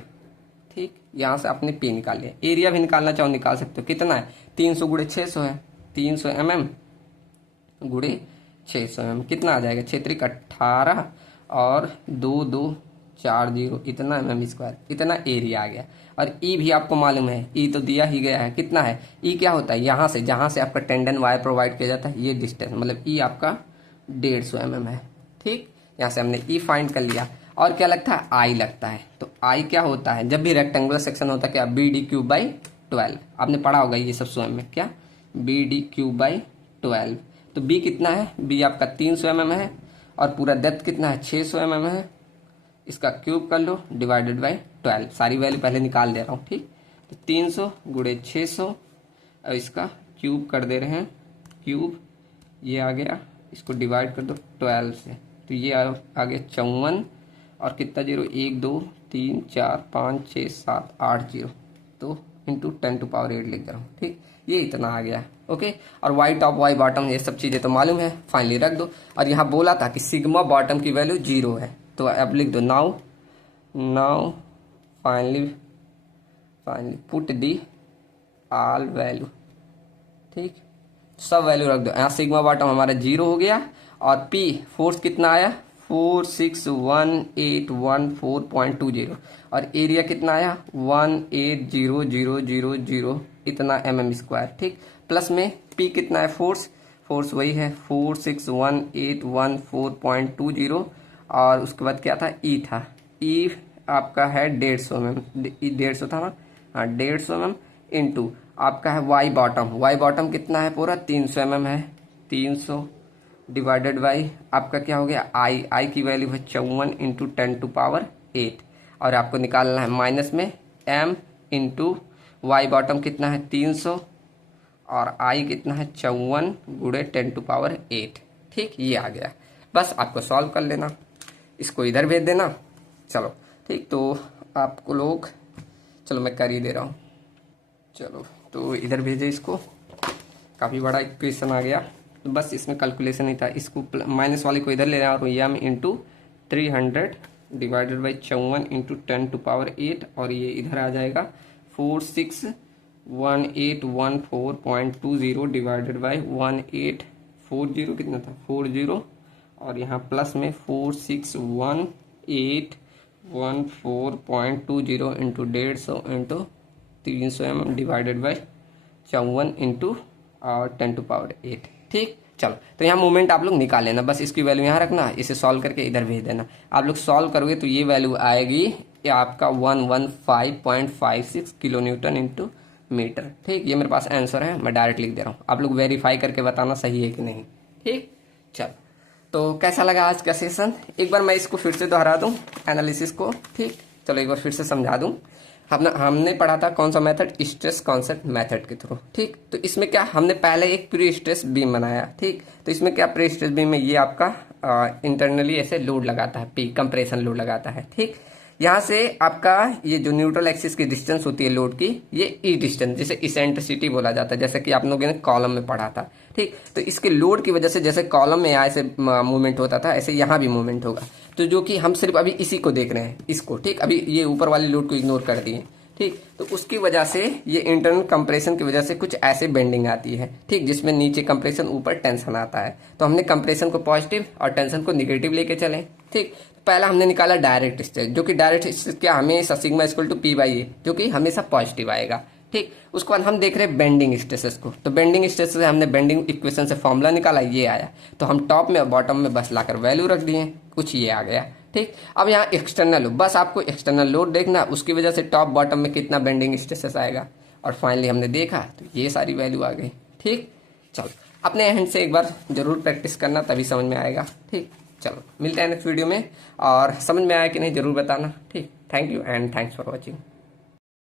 ठीक, यहाँ से आपने P निकाल लिया। एरिया भी निकालना चाहो निकाल सकते हो, कितना है, 300 गुणे 600 है, 300 mm गुणे 600 mm, कितना आ जाएगा, 6 × 18 और 2240 इतना mm स्क्वायर, इतना एरिया आ गया। और ई भी आपको मालूम है, ई तो दिया ही गया है, कितना है, ई क्या होता है, यहाँ से जहाँ से आपका टेंडन वायर प्रोवाइड किया जाता है, ये डिस्टेंस, मतलब ई आपका 150 mm है। ठीक, यहाँ से हमने ई फाइंड कर लिया। और क्या लगता है, आई लगता है। तो आई क्या होता है, जब भी रेक्टेंगुलर सेक्शन होता है क्या, BD³/12, आपने पढ़ा होगा ये सब स्वयं में, क्या BD³/12। तो बी कितना है, बी आपका 300 mm है और पूरा डेप्थ कितना है, 600 mm है, इसका क्यूब कर लो डिवाइडेड बाई 12, सारी वैल्यू पहले निकाल दे रहा हूँ। ठीक, तो 300 गुणे 600 और इसका क्यूब कर दे रहे हैं, क्यूब ये आ गया, इसको डिवाइड कर दो 12 से, तो ये आ गया 54 और कितना जीरो, 1 2 3 4 5 6 7 8 जीरो, तो इंटू 10⁸ लिख दे रहा हूँ। ठीक, ये इतना आ गया। ओके, और वाई टॉप वाई बॉटम ये सब चीज़ें तो मालूम है, फाइनली रख दो। और यहाँ बोला था कि सिग्मा बॉटम की वैल्यू 0 है, तो अब लिख दो now finally put the all value. ठीक, सब वैल्यू रख दो। यहाँ सिग्मा बॉटम हमारा 0 हो गया और P फोर्स कितना आया 461814.20 और एरिया कितना आया 180,000 इतना mm²। ठीक, प्लस में P कितना है, फोर्स वही है 461814.20 और उसके बाद क्या था, E था, E आपका है 150 mm, 150 था ना, हाँ 150 mm इंटू आपका है वाई बॉटम कितना है पूरा 300 mm है, 300 डिवाइडेड बाई आपका क्या हो गया आई की वैल्यू है 54 इंटू 10⁸ और आपको निकालना है माइनस में m इंटू वाई बॉटम कितना है 300 और आई कितना है 54 गुणे 10⁸। ठीक, ये आ गया, बस आपको सॉल्व कर लेना, इसको इधर भेज देना। चलो ठीक, तो आपको लोग, चलो मैं कर ही दे रहा हूँ, चलो तो इधर भेजे इसको, काफ़ी बड़ा इक्वेशन आ गया, तो बस इसमें कैलकुलेशन ही था, इसको माइनस वाले को इधर ले रहा हूँ, m into 300 divided by 54 into 10⁸ और ये इधर आ जाएगा 461814.20 डिवाइडेड बाई 1840 कितना था 40 और यहाँ प्लस में 461814.20 into 150 into 300 mm divided by 54 into और 10⁸। ठीक, चलो तो यहाँ मोमेंट आप लोग निकाल लेना, बस इसकी वैल्यू यहाँ रखना, इसे सॉल्व करके इधर भेज देना। आप लोग सॉल्व करोगे तो ये वैल्यू आएगी ये आपका 115.56 किलो न्यूटन इंटू मीटर। ठीक, ये मेरे पास आंसर है, मैं डायरेक्ट लिख दे रहा हूँ, आप लोग वेरीफाई करके बताना सही है कि नहीं। ठीक, चलो तो कैसा लगा आज का सेशन, एक बार मैं इसको फिर से दोहरा दूँ एनालिसिस को। ठीक, चलो एक बार फिर से समझा दूँ। हमने पढ़ा था कौन सा मेथड, स्ट्रेस कॉन्सेप्ट मेथड के थ्रू। ठीक, तो इसमें क्या हमने पहले एक प्री स्ट्रेस बीम बनाया। ठीक, तो इसमें क्या प्री स्ट्रेस बीम में ये आपका इंटरनली ऐसे लोड लगाता है, पी कंप्रेशन लोड लगाता है। ठीक, यहाँ से आपका ये जो न्यूट्रल एक्सिस की डिस्टेंस होती है लोड की, ये ई डिस्टेंस जिसे इसेंट्रिसिटी बोला जाता है, जैसे कि आप लोगों ने कॉलम में पढ़ा था। ठीक, तो इसके लोड की वजह से जैसे कॉलम में ऐसे मूवमेंट होता था, ऐसे यहाँ भी मूवमेंट होगा, तो जो कि हम सिर्फ अभी इसी को देख रहे हैं, इसको। ठीक, अभी ये ऊपर वाली लोड को इग्नोर कर दिए। ठीक, तो उसकी वजह से ये इंटरनल कंप्रेशन की वजह से कुछ ऐसे बेंडिंग आती है। ठीक, जिसमें नीचे कंप्रेशन ऊपर टेंशन आता है, तो हमने कंप्रेशन को पॉजिटिव और टेंशन को निगेटिव लेके चले। ठीक, पहला हमने निकाला डायरेक्ट स्ट्रेस, जो कि डायरेक्ट स्ट्रेस क्या हमेशा सिग्मा इक्वल टू P/A, जो कि हमेशा पॉजिटिव आएगा। ठीक, उसके बाद हम देख रहे हैं बेंडिंग स्ट्रेसेस को, तो बेंडिंग स्ट्रेस से हमने बेंडिंग इक्वेशन से फॉर्मूला निकाला, ये आया, तो हम टॉप में और बॉटम में बस लाकर वैल्यू रख दिए, कुछ ये आ गया। ठीक, अब यहाँ एक्सटर्नल लोड, बस आपको एक्सटर्नल लोड देखना, उसकी वजह से टॉप बॉटम में कितना बेंडिंग स्ट्रेसेस आएगा, और फाइनली हमने देखा तो ये सारी वैल्यू आ गई। ठीक, चलो अपने हैंड से एक बार जरूर प्रैक्टिस करना, तभी समझ में आएगा। ठीक, चलो मिलते हैं नेक्स्ट वीडियो में, और समझ में आया कि नहीं जरूर बताना। ठीक, thank you and thanks for watching.